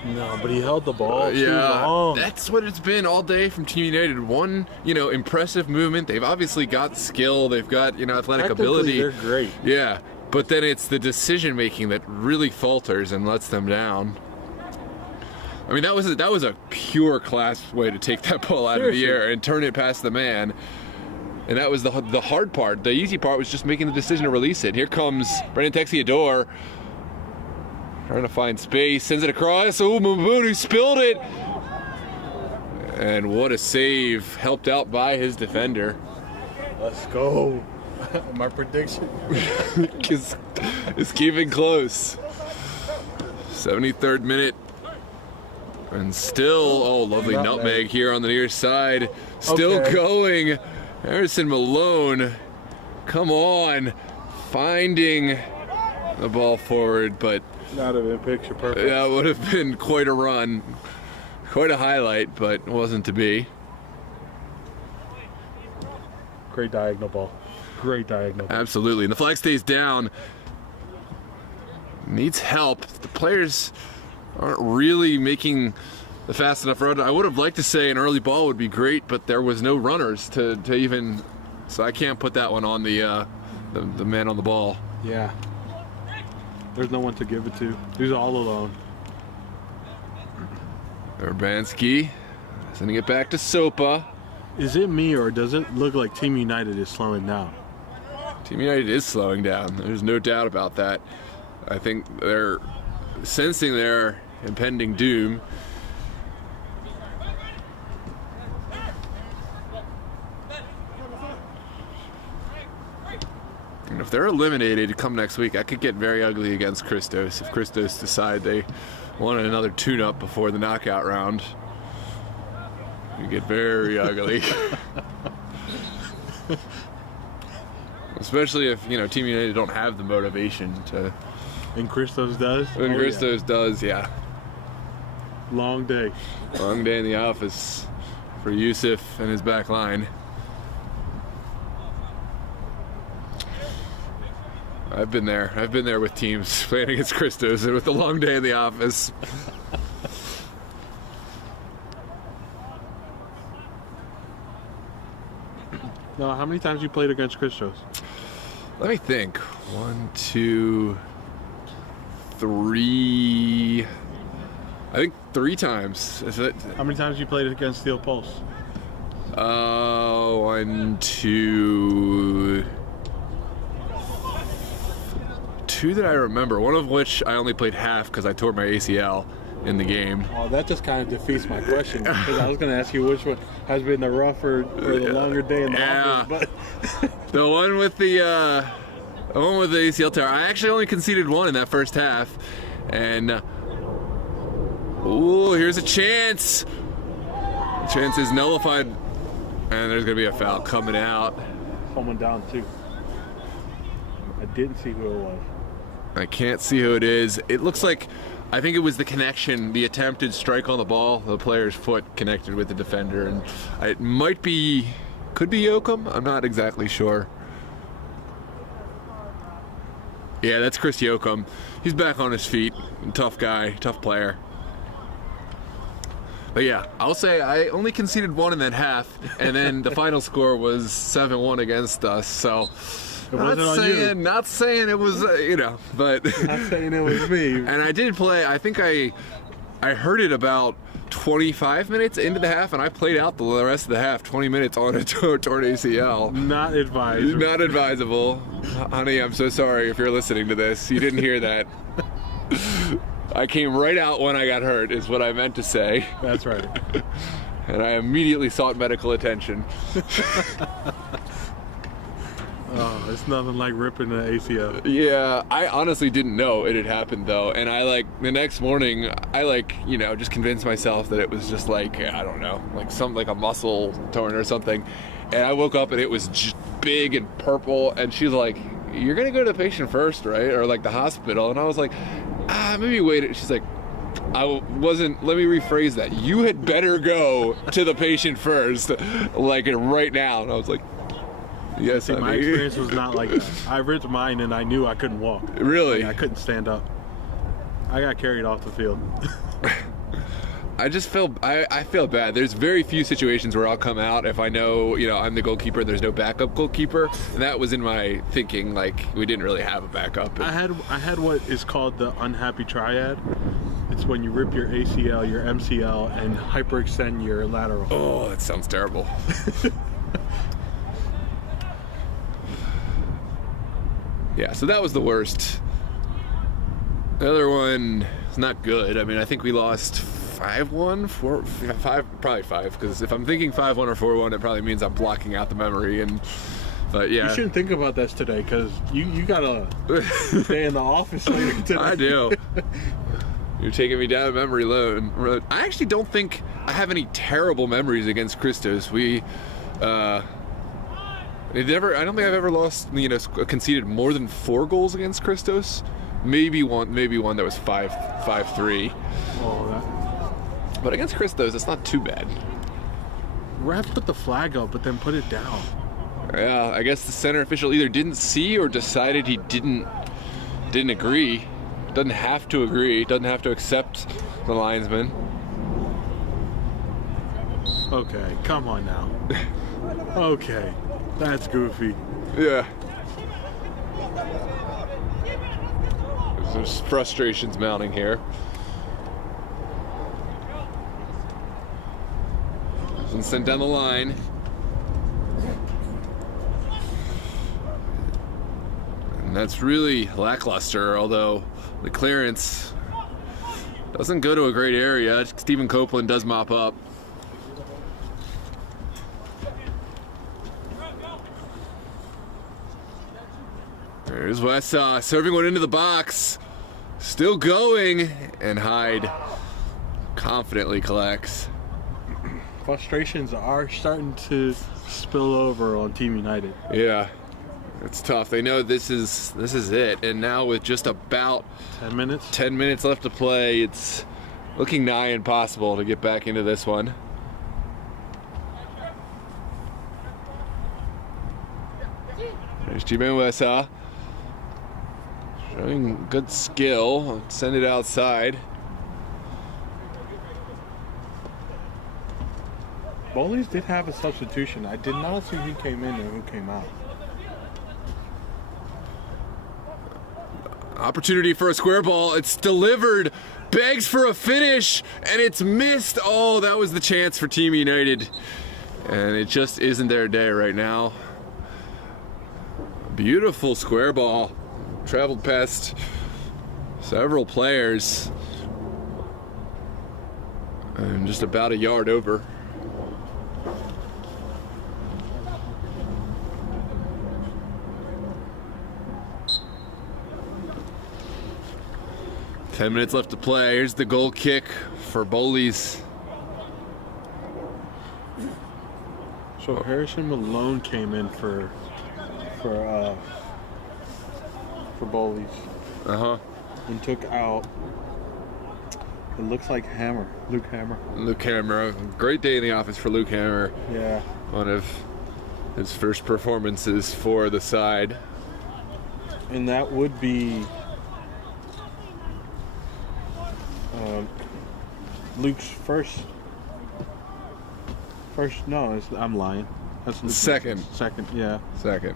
No, but he held the ball too long. That's what it's been all day from Team United. One, impressive movement. They've obviously got skill. They've got, athletic ability. They're great. Yeah, but then it's the decision making that really falters and lets them down. I mean, that was a pure class way to take that ball out of the air and turn it past the man. And that was the hard part. The easy part was just making the decision to release it. Here comes Brandon Texiador. Trying to find space, sends it across. Oh, Mbunu spilled it. And what a save, helped out by his defender. Let's go. My prediction is keeping close. 73rd minute. And still, lovely nutmeg here on the near side. Still going. Harrison Malone, come on. Finding the ball forward, but not have been picture perfect. That would have been quite a run, quite a highlight, but it wasn't to be. Great diagonal ball. Great diagonal ball. Absolutely. And the flag stays down. Needs help. The players aren't really making the fast enough run. I would have liked to say an early ball would be great, but there was no runners to even, so I can't put that one on the man on the ball. Yeah. There's no one to give it to. He's all alone. Urbanski sending it back to Sopa. Is it me, or does it look like Team United is slowing down? Team United is slowing down. There's no doubt about that. I think they're sensing their impending doom. And if they're eliminated come next week, that could get very ugly against Christos. If Christos decide they wanted another tune-up before the knockout round, it could get very ugly. Especially if, Team United don't have the motivation to. And Christos does? And Christos does, yeah. Long day. Long day in the office for Yusuf and his back line. I've been there. I've been there with teams playing against Christos and with the long day in the office. No, how many times you played against Christos? Let me think. 1, 2, 3. I think 3 times. Is it? How many times you played against Steel Pulse? 1, 2. 2 two that I remember, one of which I only played half because I tore my ACL in the game. Oh, that just kind of defeats my question, because I was going to ask you which one has been the rougher or the longer day in the office, but The one with the ACL tear. I actually only conceded one in that first half, and ooh, here's a chance. The chance is nullified, and there's gonna be a foul coming out. someone down too. I didn't see who it was. I can't see who it is. It looks like, I think it was the connection, the attempted strike on the ball. The player's foot connected with the defender, and it might be, could be Yoakum. I'm not exactly sure. Yeah, that's Chris Yoakum. He's back on his feet. Tough guy, tough player. But yeah, I'll say I only conceded one in that half, and then the final score was 7-1 against us. So, not saying it was, but Not saying it was me. and I did play. I think I heard it about 25 minutes into the half, and I played out the rest of the half, 20 minutes on a torn ACL. Not advised. Not advisable. Honey, I'm so sorry if you're listening to this. You didn't hear that. I came right out when I got hurt, is what I meant to say. That's right. And I immediately sought medical attention. Oh, it's nothing like ripping an ACL. Yeah, I honestly didn't know it had happened though, and the next morning I just convinced myself that it was just I don't know, like a muscle torn or something, and I woke up and it was just big and purple, and she's like, "You're gonna go to the patient first, right, or the hospital?" And I was like, maybe wait. She's like, I wasn't. Let me rephrase that. You had better go to the patient first, right now. And I was like, yes. See, my experience was not like that. I ripped mine and I knew I couldn't walk. Really? I couldn't stand up. I got carried off the field. I just feel I feel bad. There's very few situations where I'll come out if I know I'm the goalkeeper. There's no backup goalkeeper, and that was in my thinking. We didn't really have a backup. I had what is called the unhappy triad. It's when you rip your ACL, your MCL, and hyperextend your lateral. Oh, that sounds terrible. Yeah, so that was the worst. The other one is not good. I mean, I think we lost 5-1, 5, probably 5, because if I'm thinking 5-1 or 4-1, it probably means I'm blocking out the memory. But yeah. You shouldn't think about this today, because you gotta stay in the office later today. I do. You're taking me down memory road. I actually don't think I have any terrible memories against Christos. I don't think I've ever lost, conceded more than 4 goals against Christos. Maybe one that was 5-3. But against Christos, it's not too bad. Ref put the flag up, but then put it down. Yeah, I guess the center official either didn't see or decided he didn't agree. Doesn't have to agree. Doesn't have to accept the linesman. Okay, come on now. Okay, that's goofy. Yeah. There's frustrations mounting here. And sent down the line. And that's really lackluster, although the clearance doesn't go to a great area. Stephen Copeland does mop up. There's Wessa serving one into the box. Still going, and Hyde confidently collects. Frustrations are starting to spill over on Team United. Yeah, it's tough. They know this is it, and now with just about 10 minutes left to play, it's looking nigh impossible to get back into this one. There's Jimen Wessa. Showing good skill. Send it outside. Bowleys did have a substitution. I did not see who came in and who came out. Opportunity for a square ball. It's delivered. Begs for a finish, and it's missed. Oh, that was the chance for Team United. And it just isn't their day right now. Beautiful square ball. traveled past several players. And just about a yard over. Ten minutes left to play. Here's the goal kick for Bowleys. So Harrison Malone came in for Bowleys. And took out, it looks like Luke Hammer. Luke Hammer. Great day in the office for Luke Hammer. Yeah. One of his first performances for the side. And that would be Luke's first. No, I'm lying. That's Luke's Second. Second, yeah. Second.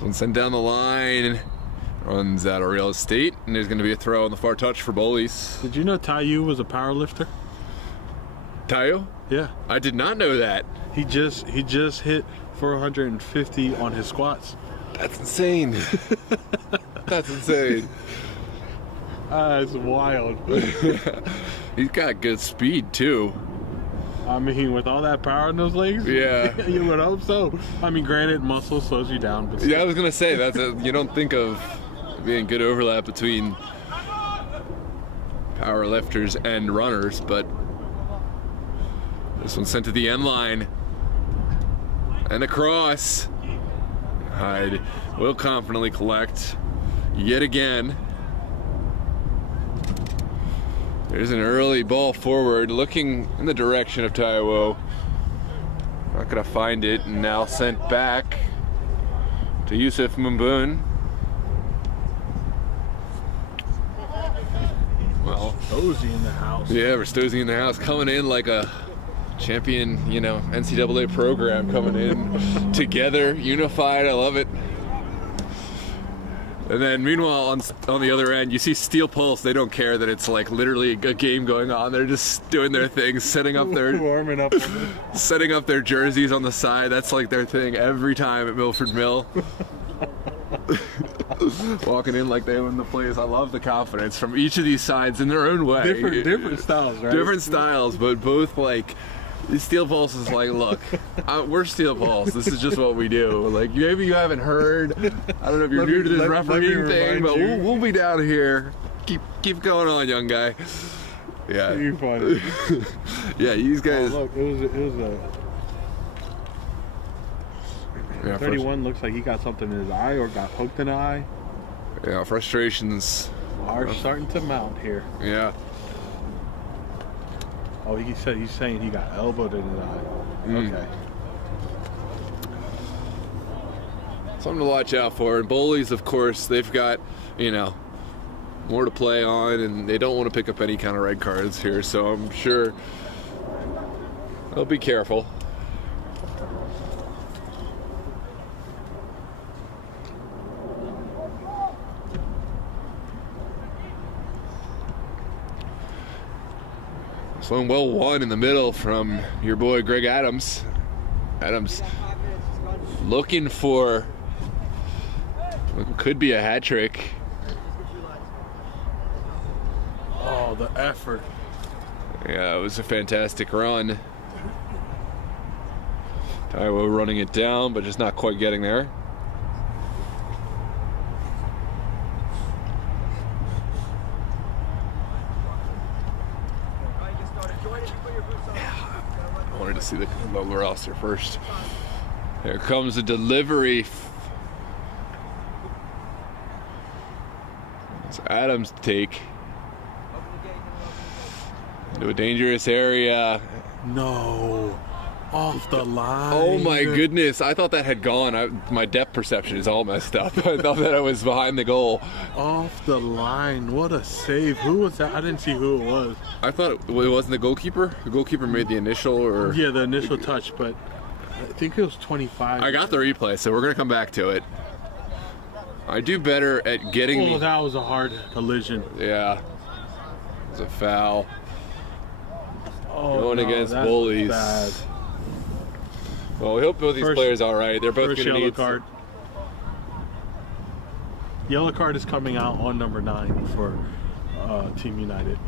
One sent down the line, runs out of real estate, and there's going to be a throw on the far touch for Bowleys. Did you know Taiyu was a power lifter? Tayo? Yeah. I did not know that. He just hit 450 on his squats. That's insane. That's insane. That's wild. He's got good speed too. I mean, with all that power in those legs, Yeah. you would hope so. I mean, granted, muscle slows you down, but Yeah, I was gonna say you don't think of being good overlap between power lifters and runners, but this one's sent to the end line and across. Hyde will confidently collect yet again. There's an early ball forward, looking in the direction of Taiwo. Not gonna find it, and now sent back to Yusuf Mumboon. Well, Rosie in the house. yeah, Rastosi in the house, coming in like a champion, NCAA program, coming in together, unified. I love it. And then meanwhile, on the other end, you see Steel Pulse. They don't care that it's like literally a game going on. They're just doing their thing, Warming up. setting up their jerseys on the side. That's like their thing every time at Milford Mill. Walking in like they own the place. I love the confidence from each of these sides in their own way. Different styles, right? Different styles, but both like. Steel Pulse is like, look, we're Steel Pulse. This is just what we do. Like, maybe you haven't heard. I don't know if you're new to this refereeing thing, but we'll be down here. Keep going on, young guy. Yeah. You're funny. Yeah, these guys. Oh, look, it was a 31 looks like he got something in his eye or got poked in the eye. Yeah, frustrations Are starting to mount here. Yeah. Oh, he's saying he got elbowed in his eye. Okay. Something to watch out for. And Bowleys, of course, they've got, more to play on, and they don't want to pick up any kind of red cards here, so I'm sure they'll be careful. Swung well one in the middle from your boy Greg Adams. Adams looking for what could be a hat trick. Oh, the effort. Yeah, it was a fantastic run. Taiwo running it down, but just not quite getting there. I wanted to see the roster first. Here comes a delivery. It's Adams' take. Into a dangerous area. No. Off the line. Oh my goodness. I thought that had gone. My depth perception is all messed up. I thought that I was behind the goal. Off the line. What a save. Who was that? I didn't see who it was. I thought it wasn't the goalkeeper. The goalkeeper made the initial or... Yeah, the initial touch, but I think it was 25. I got the replay, so we're going to come back to it. I do better at getting... Oh, that was a hard collision. Yeah. It was a foul. going against that was Bowleys. bad. Well, we hope both these players are all right. They're both First going to yellow need card. Yellow card is coming out on number 9 for Team United.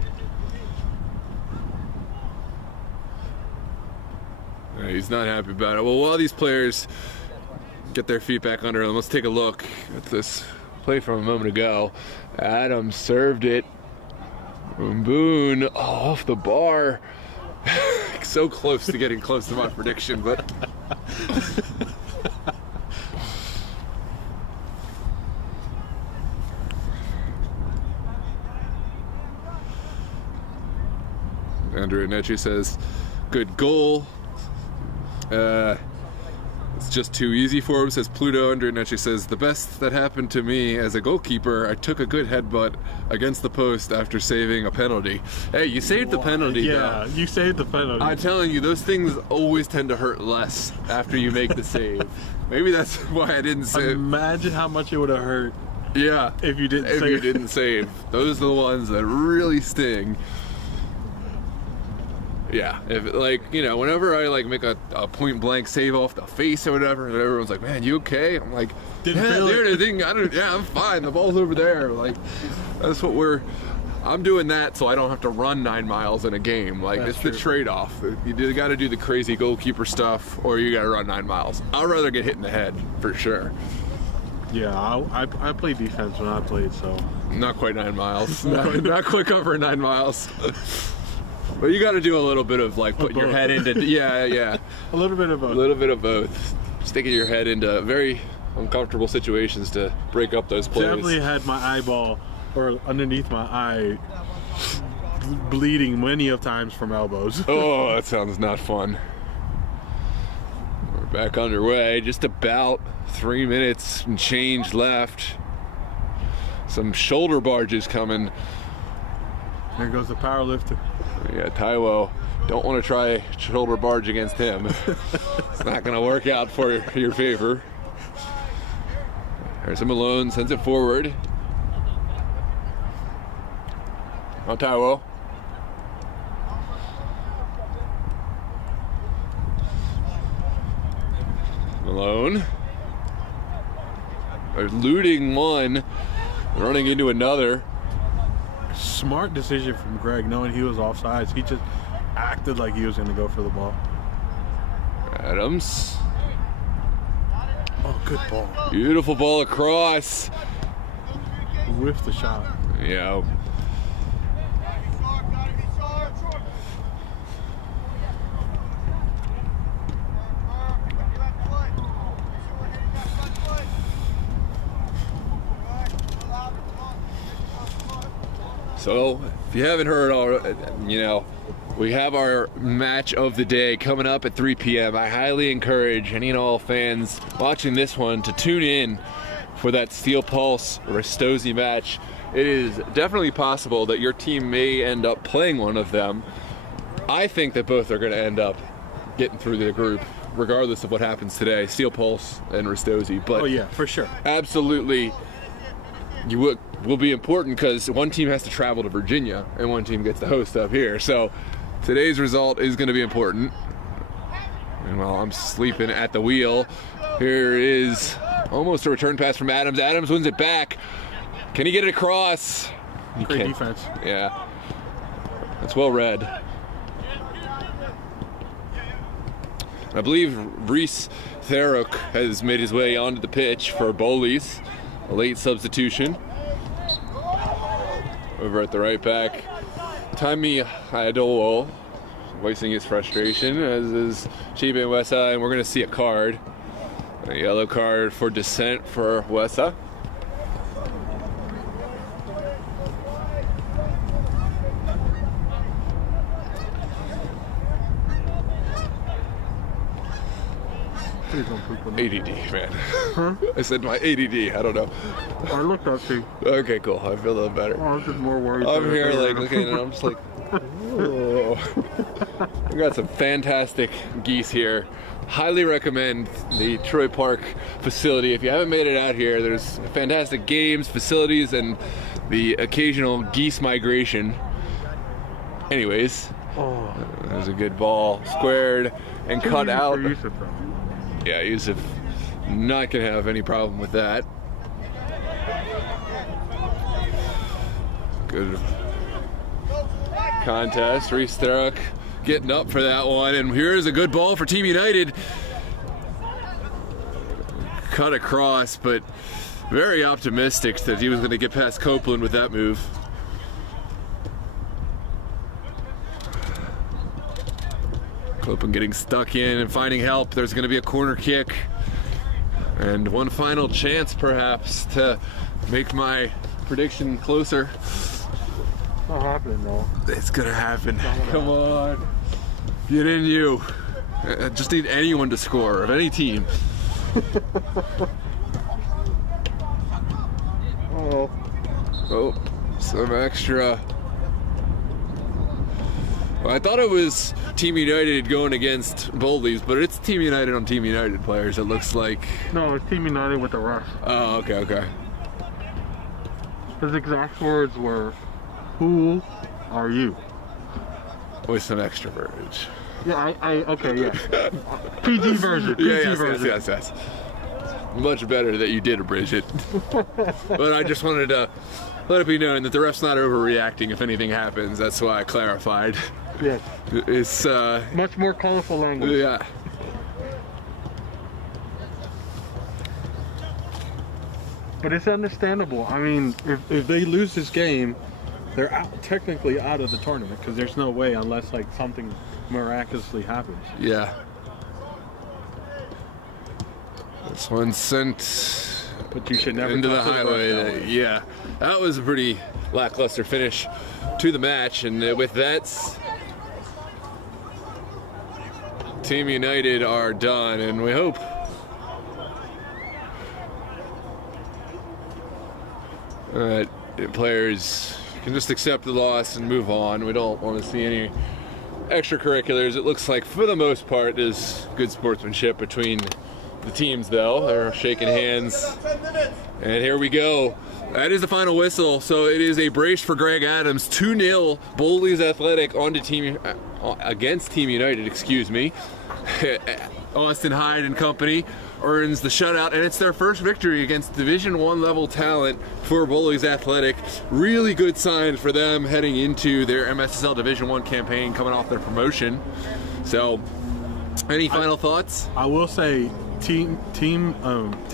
All right, he's not happy about it. Well, while these players get their feet back under them, let's take a look at this play from a moment ago. Adams served it. Boone off the bar. So close to getting close to my prediction, but Andrea Necci says, good goal. It's just too easy for him, says Pluto. Andrea Necci says, the best that happened to me as a goalkeeper, I took a good headbutt against the post after saving a penalty. Hey, you saved the penalty, Yeah, though. you saved the penalty. I'm telling you, those things always tend to hurt less after you make the save. Maybe that's why I didn't save. Imagine how much it would have hurt Yeah, if you didn't if save. you didn't save. Those are the ones that really sting. Yeah, if like, you know, whenever I like make a point blank save off the face or whatever, and everyone's like, "Man, you okay?" I'm like, Didn't "Yeah, feel there it." it is. Yeah, I'm fine. The ball's over there." Like, that's what I'm doing that so I don't have to run 9 miles in a game. Like, That's it's the true. trade-off. You got to do the crazy goalkeeper stuff, or you got to run 9 miles. I'd rather get hit in the head for sure. Yeah, I played defense when I played, so. Not quite 9 miles. not quite covering 9 miles. But you got to do a little bit of like putting your both. head into yeah. A little bit of A both. little bit of both. Sticking your head into very uncomfortable situations to break up those plays. Definitely had my eyeball, or underneath my eye, bleeding many of times from elbows. Oh, that sounds not fun. We're back underway. Just about 3 minutes and change left. Some shoulder barges coming. There goes the power lifter. Yeah, Taiwo. Don't want to try shoulder barge against him. It's not going to work out for your favor. There's a Malone, sends it forward. On Taiwo. Malone. Eluding one, running into another. Smart decision from Greg, knowing he was offsides. He just acted like he was going to go for the ball. Adams. Oh, good ball. Beautiful ball across. Whiffed the shot. Yeah. So, if you haven't heard already, you know, we have our match of the day coming up at 3 p.m. I highly encourage any and all fans watching this one to tune in for that Steel Pulse Rastosi match. It is definitely possible that your team may end up playing one of them. I think that both are going to end up getting through the group, regardless of what happens today. Steel Pulse and Rastosi. But Oh, yeah, for sure. absolutely, you will be important because one team has to travel to Virginia and one team gets to host up here. So today's result is going to be important. And while I'm sleeping at the wheel, here is almost a return pass from Adams. Adams wins it back. Can he get it across? He Great can. defense. Yeah. That's well read. I believe Reese Tharok has made his way onto the pitch for Bowleys. A late substitution. Over at the right back, Taimi Adolo voicing his frustration, as is Chibe Wesa, and we're going to see a card. A yellow card for dissent for Wesa. Please don't poop on it. ADD, man. Huh? I said my ADD, I don't know. I looked up to. Okay, cool. I feel a little better. I was just more worried. I'm that here they were like gonna looking poop. and I'm just like, oh. We got some fantastic geese here. Highly recommend the Troy Park facility. If you haven't made it out here, there's fantastic games, facilities, and the occasional geese migration. Anyways, Oh. There's a good ball. Squared and Too cut easy out. for Yusuf, though. Yeah, Yusuf not going to have any problem with that. Good contest. Reese Thurrock getting up for that one. And here's a good ball for Team United. Cut across, but very optimistic that he was going to get past Copeland with that move. Copeland getting stuck in and finding help. There's going to be a corner kick. And one final chance, perhaps, to make my prediction closer. Not happening, though. It's going to happen. Come on. Get in you. I just need anyone to score, of any team. Oh. Oh, some extra. Well, I thought it was Team United going against Bowleys, but it's Team United on Team United players, it looks like. No, it's Team United with the rush. Oh, okay. His exact words were, "Who are you?" With some extra verbiage. Yeah, okay, yeah. PG version. PG version. Yes. Much better that you did abridge it. But I just wanted to let it be known that the ref's not overreacting if anything happens. That's why I clarified. Yes. It's Much more colorful language. yeah. But it's understandable. I mean, if they lose this game, they're technically out of the tournament because there's no way unless like something miraculously happens. Yeah. This one sent But you should never into the touch it highway. that way. Yeah, that was a pretty lackluster finish to the match, and with that, Team United are done, and we hope that players can just accept the loss and move on. We don't want to see any extracurriculars. It looks like, for the most part, there's good sportsmanship between the teams, though. They're shaking hands. And here we go. That is the final whistle. So it is a brace for Greg Adams. 2-0 Bowleys Athletic against Team United, excuse me. Austin Hyde and company earns the shutout, and it's their first victory against Division I level talent for Bowleys Athletic. Really good sign for them heading into their MSSL Division I campaign, coming off their promotion. So, any final thoughts? I will say, Team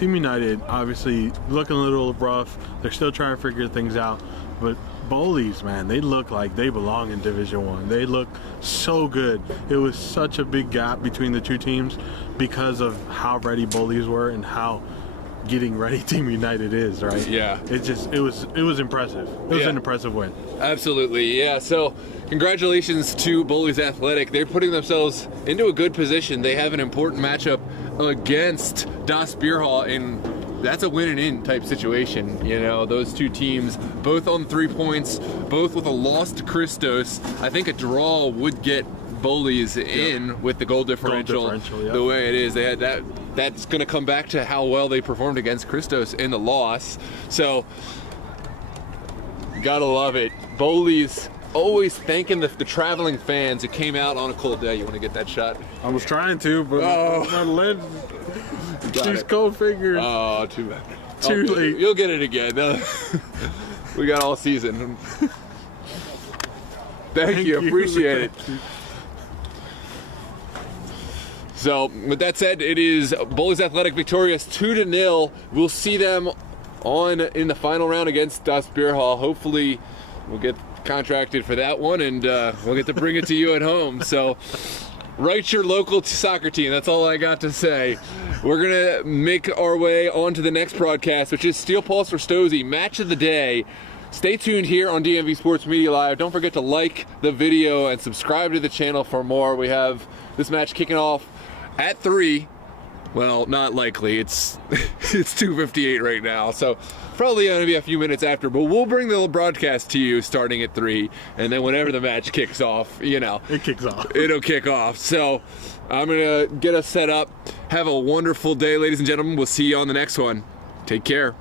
United obviously looking a little rough. They're still trying to figure things out, but Bowleys, man, they look like they belong in Division I. They look so good. It was such a big gap between the two teams because of how ready Bowleys were and how getting ready Team United is, right? Yeah. It was impressive. It was an impressive win. Absolutely, yeah. So, congratulations to Bowleys Athletic. They're putting themselves into a good position. They have an important matchup against Das Beer Hall, and that's a win and in type situation. You know, those two teams both on 3 points, both with a loss to Christos. I think a draw would get Bowleys in with the goal differential, the way it is. They had that. That's going to come back to how well they performed against Christos in the loss. So, gotta love it. Bowleys always thanking the traveling fans who came out on a cold day. You want to get that shot? I was trying to, but my leg, these it. cold fingers. Oh, too bad. Too late. You'll get it again. We got all season. Thank you. Appreciate it. So, with that said, it is Bowleys Athletic victorious 2-0. We'll see them in the final round against Das Beer Hall. Hopefully, we'll get contracted for that one, and we'll get to bring it to you at home. So, write your local soccer team. That's all I got to say. We're going to make our way on to the next broadcast, which is Steel Pulse or Stosey, match of the day. Stay tuned here on DMV Sports Media Live. Don't forget to like the video and subscribe to the channel for more. We have this match kicking off at 3. Well, not likely. It's 2:58 right now, so probably going to be a few minutes after, but we'll bring the broadcast to you starting at 3, and then whenever the match kicks off, you know. It kicks off. It'll kick off. So I'm going to get us set up. Have a wonderful day, ladies and gentlemen. We'll see you on the next one. Take care.